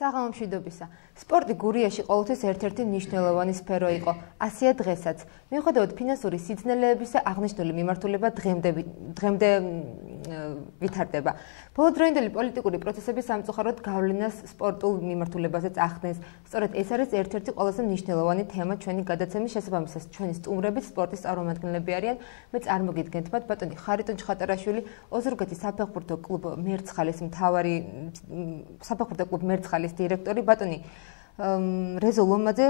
საღამომშვიდობისა. სპორტი გურიაში ყოველთვის ერთ-ერთი მნიშვნელოვანი სფერო იყო. ასეა დღესაც. მიუხედავად ფინანსური სიძნელეებისა, აღნიშნული მიმართულება დღემდე ვითარდება. ბოლოდროინდელი პოლიტიკური პროცესები სამწუხაროდ გავლენას სპორტულ მიმართულებაზეც ახდენს. სწორედ ეს არის ერთ-ერთი ყველაზე მნიშვნელოვანი თემა ჩვენი გადაცემის შესაბამისად. ჩვენი სტუმრებით სპორტის წარმომადგენლები არიან. მე წარმოგიდგენთ მათ ბატონი ხარიტონ ჩხატარაშვილი, ოზურგეთის საფეხბურთო კლუბ მერცხალის მთავარი საფეხბურთო კლუბ მერცხალის დირექტორი, ბატონი რეზო ლომაძე,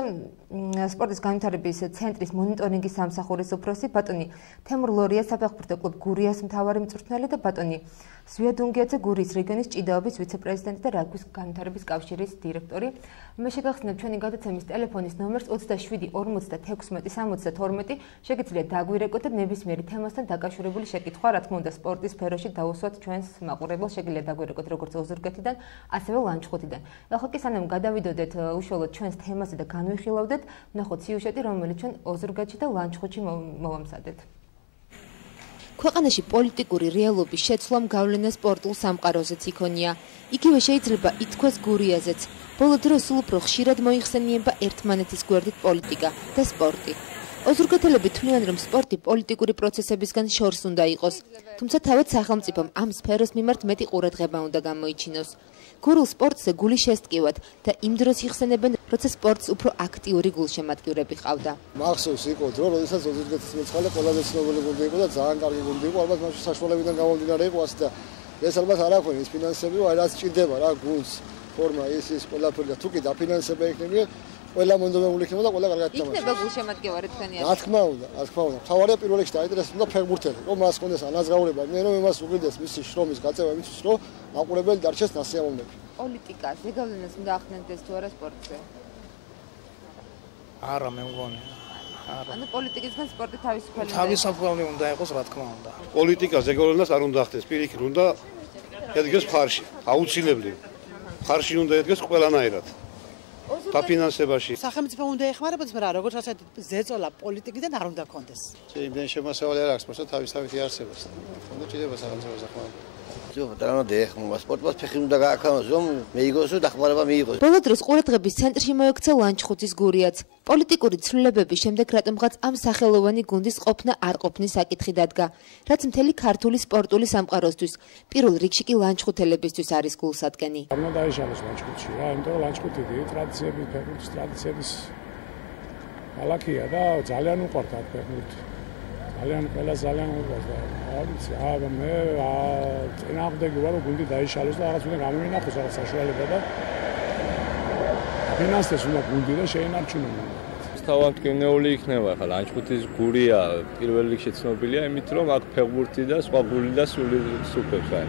სპორტის განვითარების ცენტრის მონიტორინგის სამსახურის უფროსი, ბატონი თემურ ლორია, საფეხბურთო კლუბ გურიას მთავარი მწვრთნელი და ბატონი ზვიადუნგიაძე, გურიის რეგიონის ჭიდაობის ვიცე-პრეზიდენტი და რაგბის განვითარების კავშირის დირექტორი. მე შეგახსენებ ჩვენი გადაცემის ტელეფონის ნომერს 27 56 60 72. შეგიძლიათ დაგვირეკოთ და ნებისმიერი თემასთან დაკავშირებული შეკითხვა, რა თქმა უნდა, სპორტის სფეროში დაუსვათ ჩვენს მაყურებელს, შეგიძლიათ დაგვირეკოთ როგორც ოზურგეთიდან, ასევე ლანჩხუთიდან. ახლა კი სანამ გადავიდოდეთ უშუალოდ ჩვენს თემაზე და განვიხილავდეთ, ვნახოთ სიუჟეტი, რომელიც ჩვენ ოზურგეთში და ლანჩხუთში მოვამზადეთ. ქვეყანაში პოლიტიკური რეალობის შეცვლამ გავლენა სპორტულ სამყაროზეც იქონია. იგივე შეიძლება ითქვას გურიაზეც. ბოლო დროს სულ უფრო ხშირად მოიხსენიება ერთმანეთის გვერდით პოლიტიკა და სპორტი. ოზურგეთელები თვლიან, რომ სპორტი პოლიტიკური პროცესებისგან შორს უნდა იყოს, თუმცა თავად სახელმწიფომ ამ სფეროს მიმართ მეტი ყურადღება უნდა გამოიჩინოს. გურულ სპორტზე გული შესტკივად და იმ დროს იხსენებენ, როცა სპორტს უფრო აქტიური გულშემატკივრები ყავდა. მახსოვს იყო დრო, როდესაც ოზურგეთის მერცხალი ყველაზე ცნობილი გუნდი იყო და ძალიან კარგი გუნდი იყო, ალბათ მაშინ საშუალებიდან გამომდინარე იყო ასე და ეს ალბათ არ აქვს ფინანსები, აი რაც ჭირდება რა გუნდს, ფორმა, ის ყველაფერი და თუ კი დაფინანსება იქნება, ყველა მონდომებული იქნება და ყველა კარგად თამაშობს. იქნება გულშემატკივარი თქვენი რა თქმა უნდა. თავარია პირველ რიგში დაინტერესებს უნდა ფეხბურთელი, რომ მას კონდეს ანაზღაურება, მე რომ იმას უყიდეს მისი შრომის გაწევა, იმისთვის რომ მაყურებელი დარჩეს ნასიამოვნები. პოლიტიკა ზეგავლენას უნდა ახდენთ ეს თუ არა სპორტზე? არა, მე მგონი. ანუ პოლიტიკისგან სპორტი თავისუფალი უნდა იყოს, რა თქმა უნდა. პოლიტიკა ზეგავლენას არ უნდა ახდენს, პირიქით უნდა ედგეს მხარში, აუცილებლად. მხარში უნდა ედგეს ყველანაირად. დაფინანსებაში. სახელმწიფო უნდა ეხმარებოდეს, მაგრამ როგორც ასეთი ზეწოლა პოლიტიკიდან არ უნდა კონდეს. იმდენ შემოსავალი არ აქვს, просто თავისთავად იარსებობს. უნდა ჭირდება სახელმწიფოს ახმარება. სპორტს ფეხი უნდა გააქონოს, რომ მეიგოს და ხმარება მიიღოს. ბოლო დროს ყურადღების ცენტრში მოექცა ლანჩხუთის გურიაც. პოლიტიკური ცვლილებების შემდეგ რატომღაც ამ სახელოვანი გუნდის ყოფნა არ ყოფნის საკითხი დადგა, რაც მთელი ქართული სპორტული სამყაროსთვის, პირველ რიგში კი ლანჩხუთელებისთვის არის გულსადგენი. არ უნდა დაიშალოს ლანჩხუთში რა, იმიტომ რომ ლანჩხუთი დიდი ტრადიციების, ფეხბურთის ტრადიციების ქალაქია და ძალიან უყვართ აქ ფეხბურთი. ყველა ძალიან უყვარს და არ ვიცი, მე წინააღმდეგი ვარ, რომ გუნდი დაიშალოს და რაღაც უნდა გამოვინახოს რაღაც საშუალება და ფინანსებს უნდა გუნდი და შეინარჩუნოს. თავამტკივნეული იქნება ახლა ლანჩხუთის გურია პირველ რიგში ცნობილია იმით, რომ აქ ფეხბურთი და სხვა გული და სული სუფევს, აი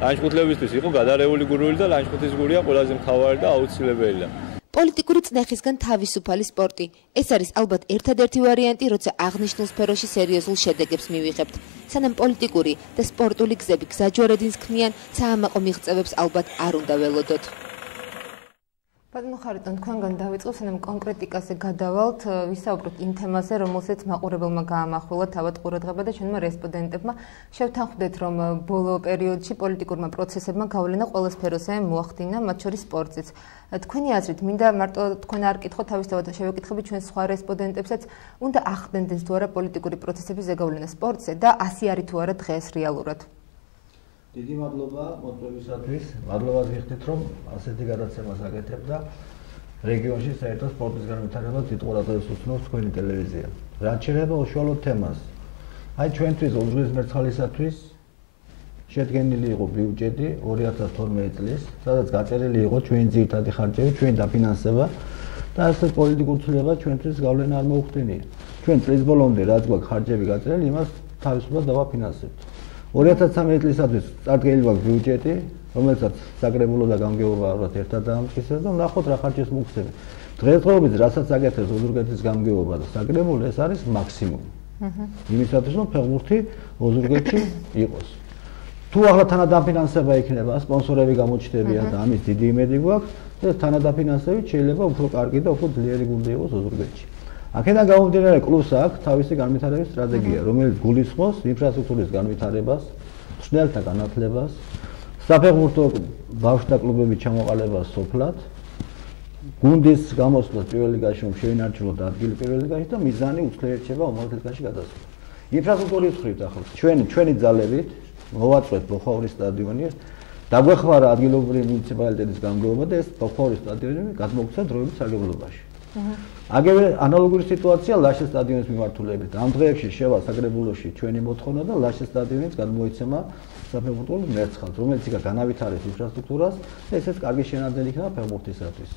ლანჩხუთლებისთვის იყო გადარეული გურული და ლანჩხუთის გურია ყველაზე მთავარი და აუცილებელია. პოლიტიკური წნეხისგან თავისუფალი სპორტი. ეს არის ალბათ ერთადერთი ვარიანტი, როცა აღნიშნულ სფეროში სერიოზულ შედეგებს მივიღებთ. სანამ პოლიტიკური და სპორტული გზები გზაჯვარედინს ქმნიან, საამაყო მიღწევებს ალბათ არ უნდა ველოდოთ. ბატონო ხარიტონ, თქვენგან დავიწყო, სანამ კონკრეტიკაზე გადავალთ, ვისაუბროთ იმ თემაზე, რომელსაც მაყურებელმა გაამახვილა თავად ყურადღება და ჩვენმა რესპონდენტებმა შევთანხმდეთ, რომ ბოლო პერიოდში პოლიტიკურმა პროცესებმა გავლენა ყველა სფეროზე მოახდინა, მათ შორის სპორტზეც. თქვენი აზრით, მინდა მარტო თქვენ არ კითხოთ, თავისთავად შევეკითხები ჩვენ სხვა რესპონდენტებსაც, უნდა ახდენდეს თუ არა პოლიტიკური პროცესების ზეგავლენა სპორტზე და ასე არის თუ არა დღეს რეალურად? დიდი მადლობა მოწვევისათვის. მადლობას გიხდით, რომ ასეთი გადაცემას აკეთებ და რეგიონში საერთოდ სპორტის განვითარებას დიდ ყურადღებას უსვამს თქვენი ტელევიზია. რაც შეეხება უშუალოდ თემას. აი ჩვენთვის ოზურგეთის მერცხალისათვის შედგენილი იყო ბიუჯეტი 2012 წლის, სადაც გაწერილი იყო ჩვენი ძირითადი ხარჯები, ჩვენი დაფინანსება და ასეთ პოლიტიკურ ცვლილებებს ჩვენთვის გავლენა არ მოუხდენია. ჩვენ წლის ბოლომდე რაც გვაქვს ხარჯები გაწერილი, იმას თავისუფლად დავაფინანსებთ. 2013 წლისათვის წარდგენილი გვაქვს ბიუჯეტი, რომელსაც საკრებულო და გამგეობა ალბათ ერთად დაამტკიცებს და ნახოთ რა ხარჯებს მოგხსენებთ. დღესდღეობით რასაც აკეთებს ოზურგეთის გამგეობა და საკრებულო, ეს არის მაქსიმუმი. იმისათვის რომ ფეხბურთი ოზურგეთში იყოს. თუ ახლა თანადაფინანსება იქნება, სპონსორები გამოჩნდებიან და ამის დიდი იმედი გვაქვს, ეს თანადაფინანსებით შეიძლება უფრო კარგი და უფრო ძლიერი გუნდი იყოს ოზურგეთში. აქედან გამომდინარე კლუბს აქვს თავისი განვითარების სტრატეგია, რომელიც გულისხმობს ინფრასტრუქტურის განვითარებას, მწვრთნელთა განათლებას, საფეხბურთო ბავშვთა კლუბების ჩამოყალიბება სოფლად. გუნდის გამოსვლა პირველ ლიგაში რომ შეინარჩუნოთ ადგილი პირველ ლიგაში და მიზანი უცვლელად უმაღლეს ლიგაში გადასვლა. ინფრასტრუქტურის მხრივ ახლა ჩვენი ძალებით მოვაწყვეთ ბოხაურის სტადიონი, დაგვეხმარა ადგილობრივი მუნიციპალიტეტის გამგეობა და ეს ბოხაურის სტადიონი გადმოგვცა დროებით სარგებლობაში. აგერე ანალოგური სიტუაცია ლაშეს სტადიონის მიმართულებით. ამ დღეებში შევა საკრებულოში ჩვენი მოთხოვნა და ლაშეს სტადიონის გადმოიცემა საფეხბურთო მერცხალს, რომელიც იქა განავითარებს ინფრასტრუქტურას და ესეც კარგი შენაძენი იქნება ფეხბურთისათვის.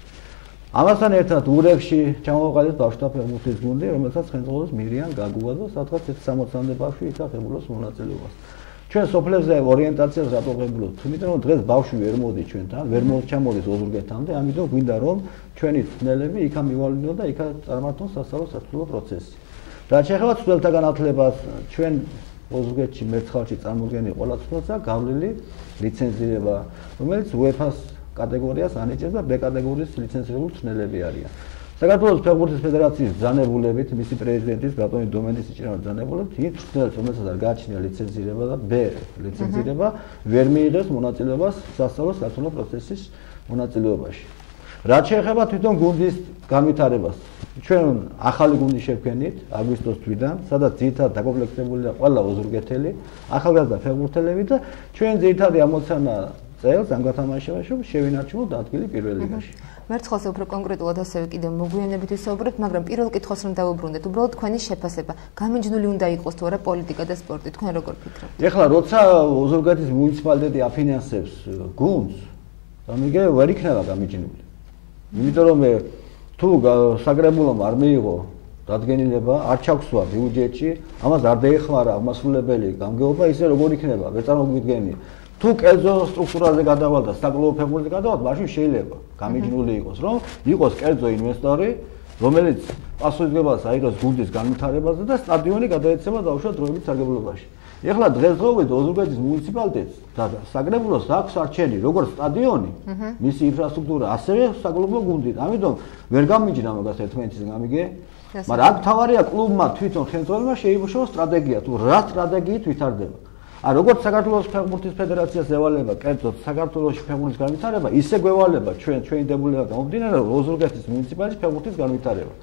ამასთან ერთად ურეგში ჩამოვაყალიბეთ ბავშვთა ფეხბურთის გუნდი, რომელსაც ხელმძღვანელობს მირიან გაგუა და სადღაც 60-მდე ბავშვი იქ ახებულობს მონაწილეობას. ჩვენ სოფლებზე ორიენტაციას რატო ღებულობთ? იმიტომ რომ დღეს ბავშვი ვერ მოდის ჩვენთან, ვერ ჩამოდის ოზურგეთამდე, ამიტომ გვინდა რომ ჩვენი ცნელები იქა მივალინონ და იქა წარმართონ სასწავლო პროცესი. რაც შეეხება ცნელთა განათლებას, ჩვენ ოზურგეთში მერცხალში წარმოდგენილი ყველა ცნელსა გავლილი ლიცენზირება, რომელიც UEFA-ს კატეგორიას ანიჭებს და B კატეგორიის ლიცენზირებული ცნელები არიან. საქართველოს ფეხბურთის ფედერაციის ბრძანებულებით, მისი პრეზიდენტის ბატონი დომენის იჭრება ბრძანებულებით, იმ ცნელს, რომელსაც არ გააჩნია ლიცენზირება და B ლიცენზირება, ვერ მიიღებს მონაწილეობას სასწავლო სასწავლო პროცესის მონაწილეობაში. რაც შეეხება თვითონ გუნდის განვითარებას, ჩვენ ახალი გუნდი შევქმნით აგვისტოს თვიდან, სადაც ძირითადად დაკომპლექტებულია ყველა ოზურგეთელი, ახალგაზრდა ფეხბურთელები და ჩვენ ძირითადი ამოცანა წელს ამ გათამაშებაში რომ შევინარჩუნოთ ადგილი პირველ ლიგაში. მერცხალზე უფრო კონკრეტულად ასევე კიდევ მოგვიანებით ვისაუბრებთ, მაგრამ პირველ კითხვას რომ დავუბრუნდეთ, უბრალოდ თქვენი შეფასება, გამიჯნული უნდა იყოს თუ არა პოლიტიკა და სპორტი, თქვენ როგორ ფიქრობთ? ეხლა როცა ოზურგეთის მუნიციპალიტეტი აფინანსებს გუნდს, ამიგე ვერ იქნება გამიჯნული. იმიტომ რომ თუ საკრებულომ არ მიიღო დადგენილება, არ ჩაგვსვა ბიუჯეტში, ამას არ დაეხმარა აღმასრულებელი გამგეობა, ისე როგორ იქნება, ვერ წარმოგიდგენია. თუ კერძო სტრუქტურაზე გადავალ და საკლუბო ფეხბურთზე გადავალ, მაშინ შეიძლება გამიჯნული იყოს, რომ იყოს კერძო ინვესტორი, რომელიც პასუხისმგებლობას აიღოს გუნდის განვითარებაზე და სტადიონი გადაეცემა დაუშვათ დროებით სარგებლობაში. ეხლა დღესდღეობით ოზურგეთის მუნიციპალიტეტს და საკრებულოს აქვს არჩენი, როგორც სტადიონი, მისი ინფრასტრუქტურა, ასევე საკლუბო გუნდი. ამიტომ ვერ გამიჯნა მაგას ერთმანეთის გამიგე. მაგრამ აქ თავარია კლუბმა თვითონ ხელმძღვანელმა შეიმუშაოს სტრატეგია, თუ რა სტრატეგიით ვითარდება. როგორც საქართველოს ფეხბურთის ფედერაციას ევალება კერძოდ საქართველოში ფეხბურთის განვითარება, ისე გვევალება ჩვენი დებულება გამომდინარე ოზურგეთის მუნიციპალიტეტის ფეხბურთის განვითარება.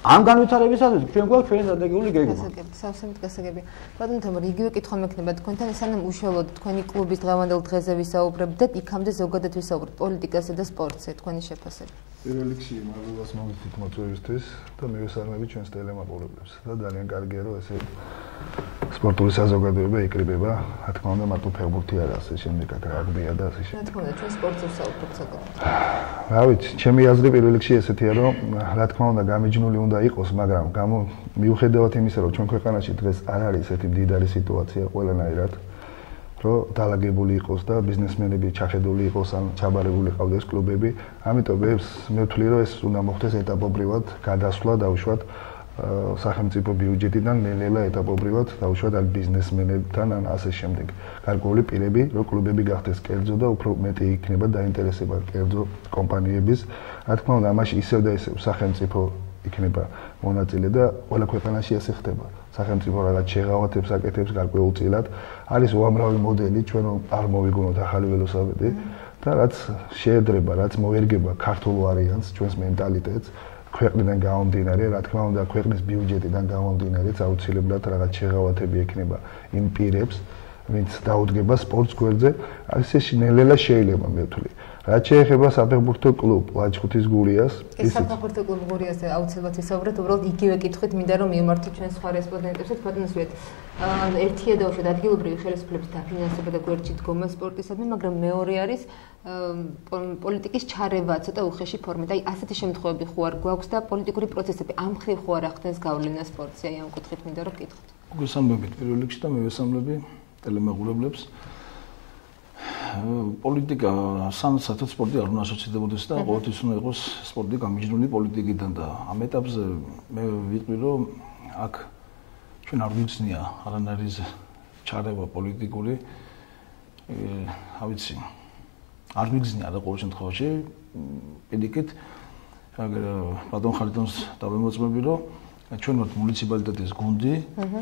ამ განვითარებისათვის ჩვენ გვაქვს ჩვენი სტრატეგიული გეგმა. სავსებით გასაგებია. ბატონო თემური, იგივე კითხვა მექნება თქვენთან, სანამ უშუალოდ თქვენი კლუბის დღევანდელ დღეზე ვისაუბრებთ და იქამდე ზოგადად ვისაუბრებთ პოლიტიკაზე და სპორტზე, თქვენი შეფასება. პირველ რიგში მადლობას მოგეთქვით მოწვევისთვის და მივესალმებით ჩვენს ტელემაყურებლებს და ძალიან კარგია რომ ესე სპორტული საზოგადოება იკრიბება, რა თქმა უნდა, მარტო ფეხბურთი არა, ასე შემდეგ აქ რაგბია და ასე შემდეგ. რა თქმა უნდა, ჩვენ სპორტზე ვსაუბრობთ საკუთარ. რა ვიცი, ჩემი აზრი პირველ რიგში ესეთია, რომ რა თქმა უნდა, გამიჯნული უნდა იყოს, მაგრამ მიუხედავად იმისა, რომ ჩვენ ქვეყანაში დღეს არ არის ესეთი მდიდარი სიტუაცია ყველანაირად, რომ დაალაგებული იყოს და ბიზნესმენები ჩახედული იყოს, ან ჩაბარებული ყავდეს კლუბები, ამიტომ მე ვთვლი, რომ ეს უნდა მოხდეს ეტაპობრივად გადასვლა დაუშვათ სახელმწიფო ბიუჯეტიდან ნელ-ნელა ეტაპობრივად დაუშვათ ან ბიზნესმენებთან ან ასე შემდეგ. გარკვეული პირები, რომ კლუბები გახდეს კერძო და უფრო მეტი იქნება დაინტერესება კერძო კომპანიების. რა თქმა უნდა, ამაში ისევ და ისევ სახელმწიფო იქნება მონაწილე და ყველა ქვეყანაში ასე ხდება. სახელმწიფო რაღაც შეღავათებს აკეთებს გარკვეულწილად. არის უამრავი მოდელი, ჩვენ არ მოვიგონოთ ახალი ველოსიპედი და რაც შეედრება, რაც მოერგება ქართულ ვარიანტს, ჩვენს მენტალიტეტს ქვეყნიდან გამომდინარე, რა თქმა უნდა, ქვეყნის ბიუჯეტიდან გამომდინარე, აუცილებლად რაღაც შეღავათები ექნება იმ პირებს, ვინც დაუდგება სპორტს გვერდზე, ასე ნელ-ნელა შეიძლება მე ვთვლი. რაც შეეხება საფეხბურთო კლუბ ლაჩხუთის გურიას, ეს საფეხბურთო კლუბ გურიაზე აუცილებლად ვისაუბრეთ, უბრალოდ იგივე კითხვით მინდა რომ მივმართოთ ჩვენ სხვა რესპონდენტებსაც, ბატონო სვეტ. ერთია დაუშვათ ადგილობრივი ხელისუფლების დაფინანსება და გვერდში დგომა სპორტისადმი, მაგრამ მეორე არის პოლიტიკის ჩარევა ცოტა უხეში ფორმით. აი ასეთი შემთხვევები ხო არ გვაქვს და პოლიტიკური პროცესები ამ ხრივ ხო არ ახდენს გავლენას სპორტზე, აი ამ კუთხით მინდა რომ ვკითხოთ. გესალმებით პირველ რიგში და მივესალმები ტელემაყურებლებს. პოლიტიკა სანაცვლოდ სპორტი არ უნდა ასოცირდებოდეს და ყოველთვის უნდა იყოს სპორტი გამიჯნული პოლიტიკიდან და ამ ეტაპზე მე ვიტყვი რომ აქ ჩვენ არ ვიცნია არანაირი ჩარევა პოლიტიკური ავიცი არ ვიგზნია რა ყოველ შემთხვევაში პირიქით ბატონ ხარიტონს დავემოწმები რომ ჩვენ ვართ მუნიციპალიტეტის გუნდი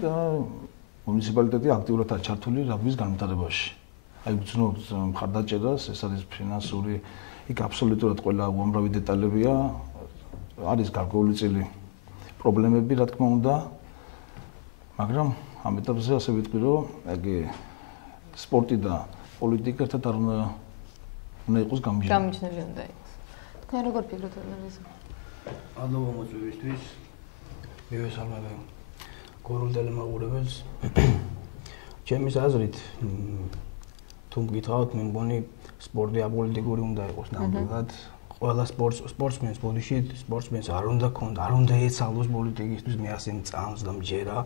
და მუნიციპალიტეტი აქტიურადაა ჩართული რაგბის განვითარებაში აი ვცნობთ მხარდაჭერას, ეს არის ფინანსური, იქ აბსოლუტურად ყველა უამრავი დეტალებია, არის გარკვეული წილი პრობლემები, რა თქმა უნდა, მაგრამ ამ ეტაპზე ასე ვიტყვი, რომ ეგ სპორტი და პოლიტიკა ერთად არ უნდა იყოს გამიჯნული. გამიჯნული უნდა იყოს. თქვენ როგორ ფიქრობთ ანალიზი? მადლობა მოწვევისთვის. მივესალმებ გორულ ტელემაყურებელს. ჩემის აზრით, თუ მგითხავთ, მე მგონი სპორტი აპოლიტიკური უნდა იყოს ნამდვილად. ყველა სპორტსმენს ბოდიში სპორტსმენს არ უნდა ქონდა, არ უნდა ეცალოს პოლიტიკისთვის, მე ასე მწამს და მჯერა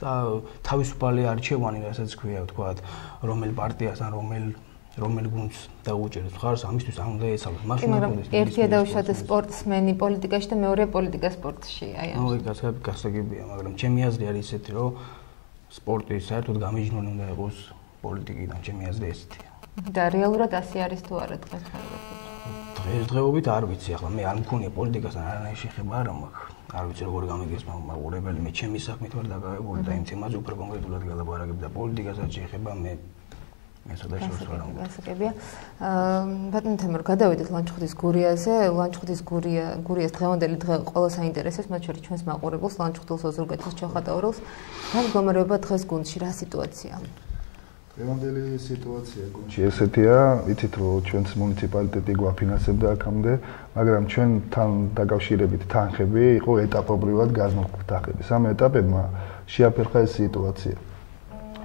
და თავისუფალი არჩევანი, რასაც ქვია, თქვათ, რომელ პარტიას ან რომელ გუნდს დაუჭერებს მხარს, ამისთვის არ უნდა ეცალოს. მაგრამ ერთია დაუშვათ სპორტსმენი პოლიტიკაში და მეორეა პოლიტიკა სპორტში, აი ამ. ნუ ეგ გასაგებია, მაგრამ ჩემი აზრი არის ესეთი, რომ სპორტი საერთოდ გამიჯნული უნდა იყოს პოლიტიკიდან, ჩემი აზრი ესეთია. და რეალურად ასე არის თუ არა დღეს ხალხი? დღესდღეობით არ ვიცი, ახლა მე არ მქონია პოლიტიკასთან არანაირი შეხება არ მაქვს. არ ვიცი როგორ გამიგეს მაყურებელი, მე ჩემი საქმით ვარ დაკავებული და იმ თემაზე უფრო კონკრეტულად გელაპარაკებ და პოლიტიკასაც შეხება მე ცოტა შორს ვარ ამბობ. გასაგებია. ბატონო თემურ, გადავიდეთ ლანჩხუთის გურიაზე. ლანჩხუთის გურიას დღევანდელი დღე ყველა საინტერესებს, მათ შორის ჩვენს მაყურებელს, ლანჩხუთელს, ოზურგეთელს, ჩოხატაურელს. რა მდგომარეობა დღეს გუნდში, რა სიტუაცია? დღევანდელი სიტუაცია გუნდში ესეთია, იცით რომ ჩვენს მუნიციპალიტეტი გვაფინანსებდა აქამდე, მაგრამ ჩვენთან დაკავშირებით თანხები იყო ეტაპობრივად გაზმოხდახები. სამ ეტაპებმა შეაფერხა ეს სიტუაცია.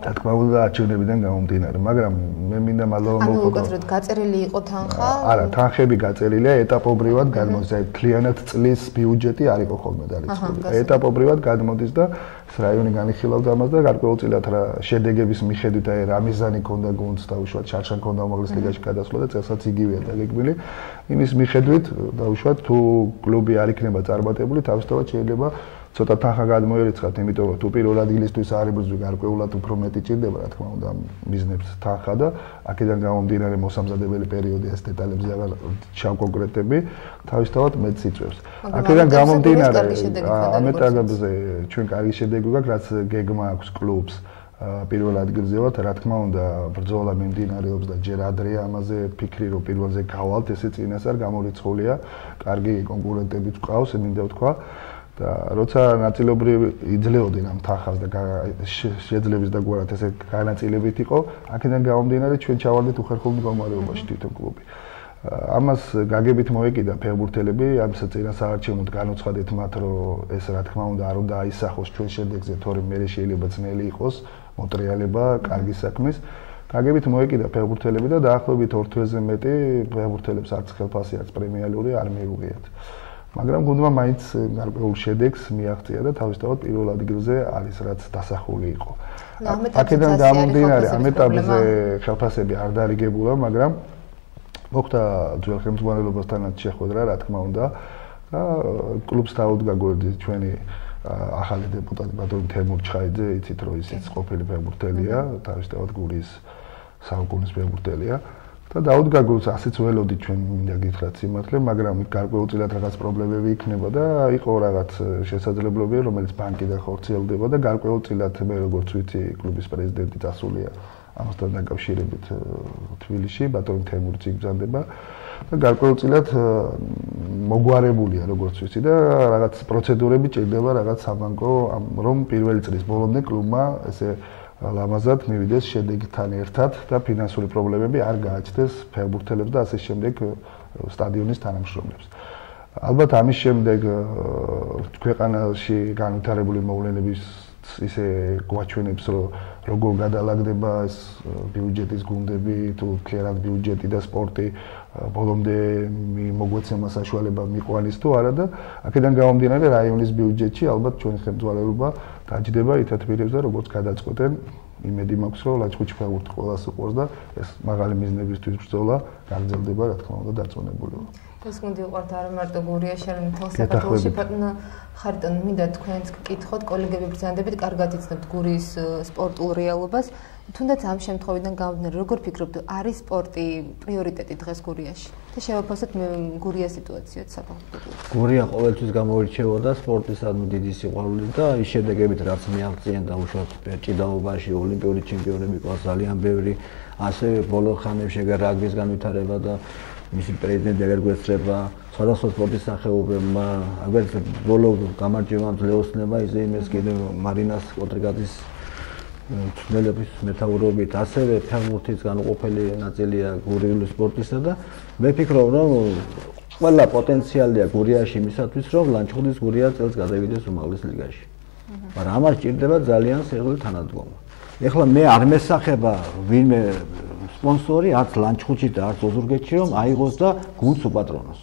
რა თქმა უნდა, არჩევნებიდან გამომდინარე, მაგრამ მე მინდა მალოვა მოვყო. ანუ უკეთრად გაწერილი იყო თანხა? არა, თანხები გაწერილია ეტაპობრივად გადმოდის, აი მთლიანად წლის ბიუჯეტი არ იყო ხოლმე დარიცხული. ეტაპობრივად გადმოდის და რაიონი განიხილავდა ამას და გარკვეულწილად რა შედეგების მიხედვით აი რა მიზანი ქონდა გუნდს დაუშვათ შარშან ქონდა უმაღლეს ლიგაში გადასვლა და წელსაც იგივეა დაგეგმილი. იმის მიხედვით დაუშვათ თუ კლუბი არ იქნება წარმატებული, თავისთავად შეიძლება ცოტა თანხა გადმოერიცხათ, იმიტომ რომ თუ პირველ ადგილისთვის არ იბრძვი გარკვეულად უფრო მეტი ჭირდება, რა თქმა უნდა, მიზნებს თანხა და აქედან გამომდინარე მოსამზადებელი პერიოდი ეს დეტალებზე აღარ ჩავკონკრეტები, თავისთავად მეტ სიწვევს. აქედან გამომდინარე ამ ეტაპზე ჩვენ კარგი შედეგი გვაქვს, რაც გეგმა აქვს კლუბს პირველ ადგილზე ვართ, რა თქმა უნდა, ბრძოლა მიმდინარეობს და ჯერ ადრეა ამაზე ფიქრი, რომ პირველზე გავალთ, ესე წინასწარ გამორიცხულია, კარგი კონკურენტებიც გვყავს, მინდა ვთქვა. და როცა ნაწილობრივ იძლეოდნენ ამ თანხას და შეძლების დაგვარად ესე განაწილებით იყო, აქედან გამომდინარე ჩვენ ჩავარდით უხერხულ მდგომარეობაში თვითონ კლუბი. ამას გაგებით მოეკიდა ფეხბურთელები, ამ წინასაარჩევნოდ განუცხადეთ მათ, რომ ეს რა თქმა უნდა არ უნდა აისახოს ჩვენ შედეგზე, თორემ მე შეიძლება ძნელი იყოს მოტრიალება კარგი საქმის. გაგებით მოეკიდა ფეხბურთელები და დაახლოებით 2 თვეზე მეტი ფეხბურთელებს არც ხელფასი, არც პრემიალური არ მიუღიათ. მაგრამ გუნდმა მაინც გარკვეულ შედეგს მიაღწია და თავისთავად პირველ ადგილზე არის რაც დასახული იყო. აქედან გამომდინარე ამ ეტაპზე ხელფასები არ დარიგებულა, მაგრამ მოხდა ძველ ხელმძღვანელობასთანაც შეხვედრა, რა თქმა უნდა, და კლუბს დაუდგა გვერდით ჩვენი ახალი დეპუტატი ბატონი თემურ ჩხაიძე, იცით რომ ისიც ყოფილი ფეხბურთელია, თავისთავად გურიის საუკუნის ფეხბურთელია. და დაუდგა გულს ასეც ველოდი ჩვენ მინდა გითხრათ სიმართლე, მაგრამ გარკვეულწილად რაღაც პრობლემები იქნება და იყო რაღაც შესაძლებლობები, რომელიც ბანკიდან ხორციელდება და გარკვეულწილად მე როგორც ვიცი, კლუბის პრეზიდენტი წასულია ამასთან დაკავშირებით თბილისში, ბატონი თემურიც იგზავნება და გარკვეულწილად მოგვარებულია როგორც ვიცი და რაღაც პროცედურები ჭირდება რაღაც საბანკო, რომ პირველი წლის ბოლომდე კლუბმა ესე ლამაზად მივიდეს შედეგთან ერთად და ფინანსური პრობლემები არ გააჩნდეს ფეხბურთელებს და ასე შემდეგ სტადიონის თანამშრომლებს. ალბათ ამის შემდეგ ქვეყანაში განვითარებული მოვლენების ისე გვაჩვენებს, რომ როგორ გადალაგდება ეს ბიუჯეტის გუნდები, თუ ქერად ბიუჯეტი და სპორტი ბოლომდე მოგვეცემა საშუალება მიყვანის თუ არა და აქედან გამომდინარე რაიონის ბიუჯეტში ალბათ ჩვენი ხელმძღვანელობა დაჯდება ითათბირებს და როგორც გადაწყვეტენ, იმედი მაქვს, რომ ლანჩხუთში ფეხბურთი ყველას უყვარს და ეს მაღალი მიზნებისთვის ბრძოლა გაგრძელდება, რა თქმა უნდა, დარწმუნებულობა. ეს გუნდი უყვართ არა მარტო გურიაში, არამედ მთელ საქართველოში. ბატონო ხარიტონ, მინდა თქვენს გკითხოთ, კოლეგები ბრძანდებით, კარგად იცნობთ გურიის სპორტულ რეალობას. თუნდაც ამ შემთხვევიდან გამომდინარე, როგორ ფიქრობთ, არის სპორტი პრიორიტეტი დღეს გურიაში? და შევაფასოთ გურიას სიტუაციაც საფეხბურთო. გურია ყოველთვის გამოირჩეოდა სპორტისადმი დიდი სიყვარულით და ის შედეგებით რაც მიაღწია და უშუალოდ ჭიდაობაში ოლიმპიური ჩემპიონები ყავს ძალიან ბევრი, ასევე ბოლო ხანებში რაგბის განვითარება და მისი პრეზიდენტი აღარ გვეცრება სხვადასხვა სპორტის სახეობებმა, აგერ ბოლო გამარჯვებამ ლეოსნებმა იმეს კიდევ მარინას კოტრიგაძის თვნელების მეთაურობით, ასევე ფეხბურთის განუყოფელი ნაწილია გურიული სპორტისა და მე ვფიქრობ, რომ ყველა პოტენციალია გურიაში იმისათვის, რომ ლანჩხუთის გურია წელს გადავიდეს უმაღლეს ლიგაში. მაგრამ ამას ჭირდება ძალიან სერიოზული თანადგომა. ეხლა მე არ მესახება ვინმე სპონსორი არც ლანჩხუთში და არც ოზურგეთში, რომ აიღოს და გუნდს უპატრონოს.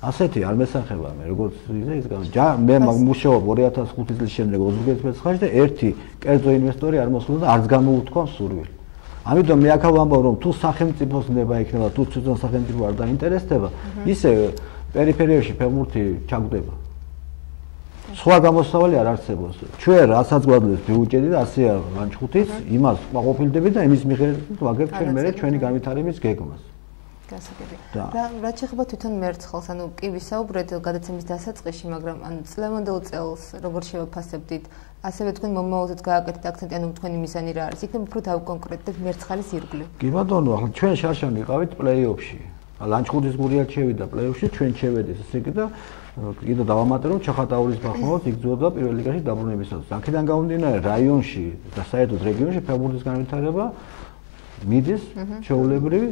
ასეთი არ მესახება მე როგორც მე მუშაობ 2005 წლის შემდეგ ოზურგეთის მეცხადში და ერთი კერძო ინვესტორი არ მოსულა და არც გამოუთქვა სურვილი. ამიტომ მე აქ ვამბობ რომ თუ სახელმწიფოს ნება იქნება თუ თვითონ სახელმწიფო არ დაინტერესდება, ისე პერიფერიაში ფეხბურთი ჩაგდება. სხვა გამოსავალი არ არსებობს. ჩვენ რასაც გვაძლევს ბიუჯეტი და ასეა ლანჩხუთის, იმას ვაყოფილდები და იმის მიხედვით ვაგებ ჩვენ მე ჩვენი განვითარების გეგმას. გასაგები. რა შეიძლება თვითონ მერცხალს, ანუ კი ვისაუბრეთ გადაცემის დასაწყისში, მაგრამ ანუ წლევანდელ წელს როგორ შევაფასებდით, ასევე თქვენ მომავალზეც გააკეთეთ აქცენტი, ანუ თქვენი მიზანი რა არის? იქნებ უფრო დავკონკრეტდეთ მერცხალის ირგვლივ. კი ბატონო, ახლა ჩვენ შარშან ვიყავით პლეი-ოფში. ლანჩხუთის გურია შევიდა პლეი-ოფში, ჩვენ შევედით ესე იგი და კიდევ დავამატე რომ ჩახატაურის ბახმოვაც იგრძნოდა პირველ ლიგაში დაბრუნებისას. აქედან გამომდინარე რაიონში და საერთოდ რეგიონში ფეხბურთის განვითარება მიდის ჩვეულებრივი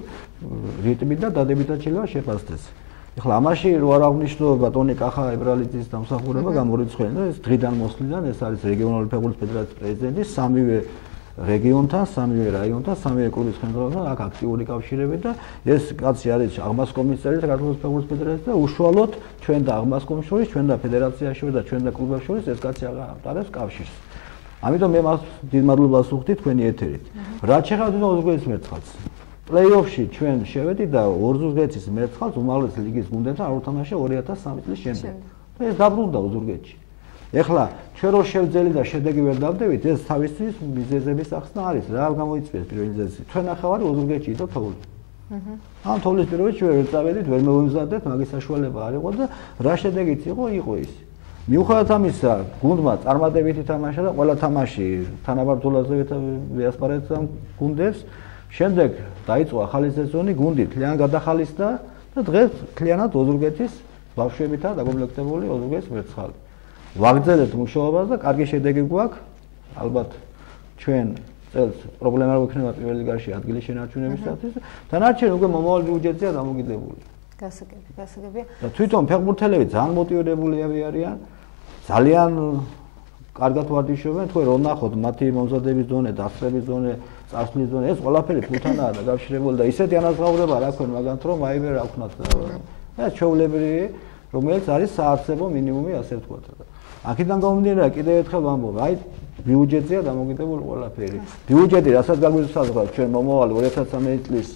რიტმით და დადებითად შეიძლება შეფასდეს. ეხლა ამაში რო არ აღნიშნულობა ტონი კახა ებრალიძის დამსახურება გამორიცხული და ეს დღიდან მოსვლიდან ეს არის რეგიონალური ფეხბურთის ფედერაციის პრეზიდენტი სამივე რეგიონთან, სამივე რაიონთან, სამივე კლუბის ხელმძღვანელთან აქ აქტიური კავშირები და ეს კაცი არის აღმასკომის წევრი საქართველოს ფეხბურთის ფედერაციის და უშუალოდ ჩვენ და აღმასკომის შორის, ჩვენ და ფედერაციის შორის და ჩვენ და კლუბებს შორის ეს კაცი ატარებს კავშირს. ამიტომ მე მას დიდ მადლობას ვუხდი თქვენი ეთერით. რაც შეეხება თვითონ ოზურგეთის მერცხალს. პლეი-ოფში ჩვენ შევედით და ოზურგეთის მერცხალს უმაღლეს ლიგის გუნდებთან არ უთამაშია 2003 წლის შემდეგ. ეს დაბრუნდა ოზურგეთში. ეხლა ჩვენ რო შევძელი და შედეგი ვერ დავდებით, ეს თავისთვის მიზეზების ახსნა არის. რა გამოიწვიეს პირველი მიზეზი? ჩვენ ახავარი ოზურგეთში და თოვლი. ამ თოვლის პირობებში ვერ წავედით, ვერ მოვიმზადეთ, მაგის საშუალება არ იყო და რა შედეგიც იყო ის. მიუხედავად ამისა, გუნდმა წარმატებით ითამაშა და ყველა თამაში თანაბრძოლაზე ვიასპარეზა გუნდებს. შემდეგ დაიწყო ახალი სეზონი, გუნდი თლიან გადახალისდა და დღეს თლიანად ოზურგეთის ბავშვებითაა დაკომპლექტებული ოზურგეთის მერცხალი. ვაგრძელებთ მუშაობას და კარგი შედეგი გვაქვს. ალბათ ჩვენ წელს პრობლემა არ გვექნება პირველ ლიგაში ადგილის შენარჩუნებისათვის. დანარჩენი უკვე მომავალ ბიუჯეტზეა დამოკიდებული. გასაგებია. და თვითონ ფეხბურთელები ძალიან მოტივირებულები არიან. ძალიან კარგად ვარჯიშობენ, თქვენ რომ ნახოთ მათი მომზადების დონე, დასწრების დონე, წარსulis დონე, ეს ყველაფერი ფულთანაა დაკავშირებული და ისეთი ანაზღაურება რა ქვენ მაგათ რომ აი ვერ აქვთ. ეს ჩვეულებრივი, რომელიც არის საარსებო მინიმუმი, ასე ვთქვათ. აქედან გამომდინარე, კიდევ ერთხელ ვამბობ, აი ბიუჯეტზეა დამოკიდებული ყველაფერი. ბიუჯეტი, რასაც გაგვიზუსტავთ ჩვენ მომავალი 2013 წლის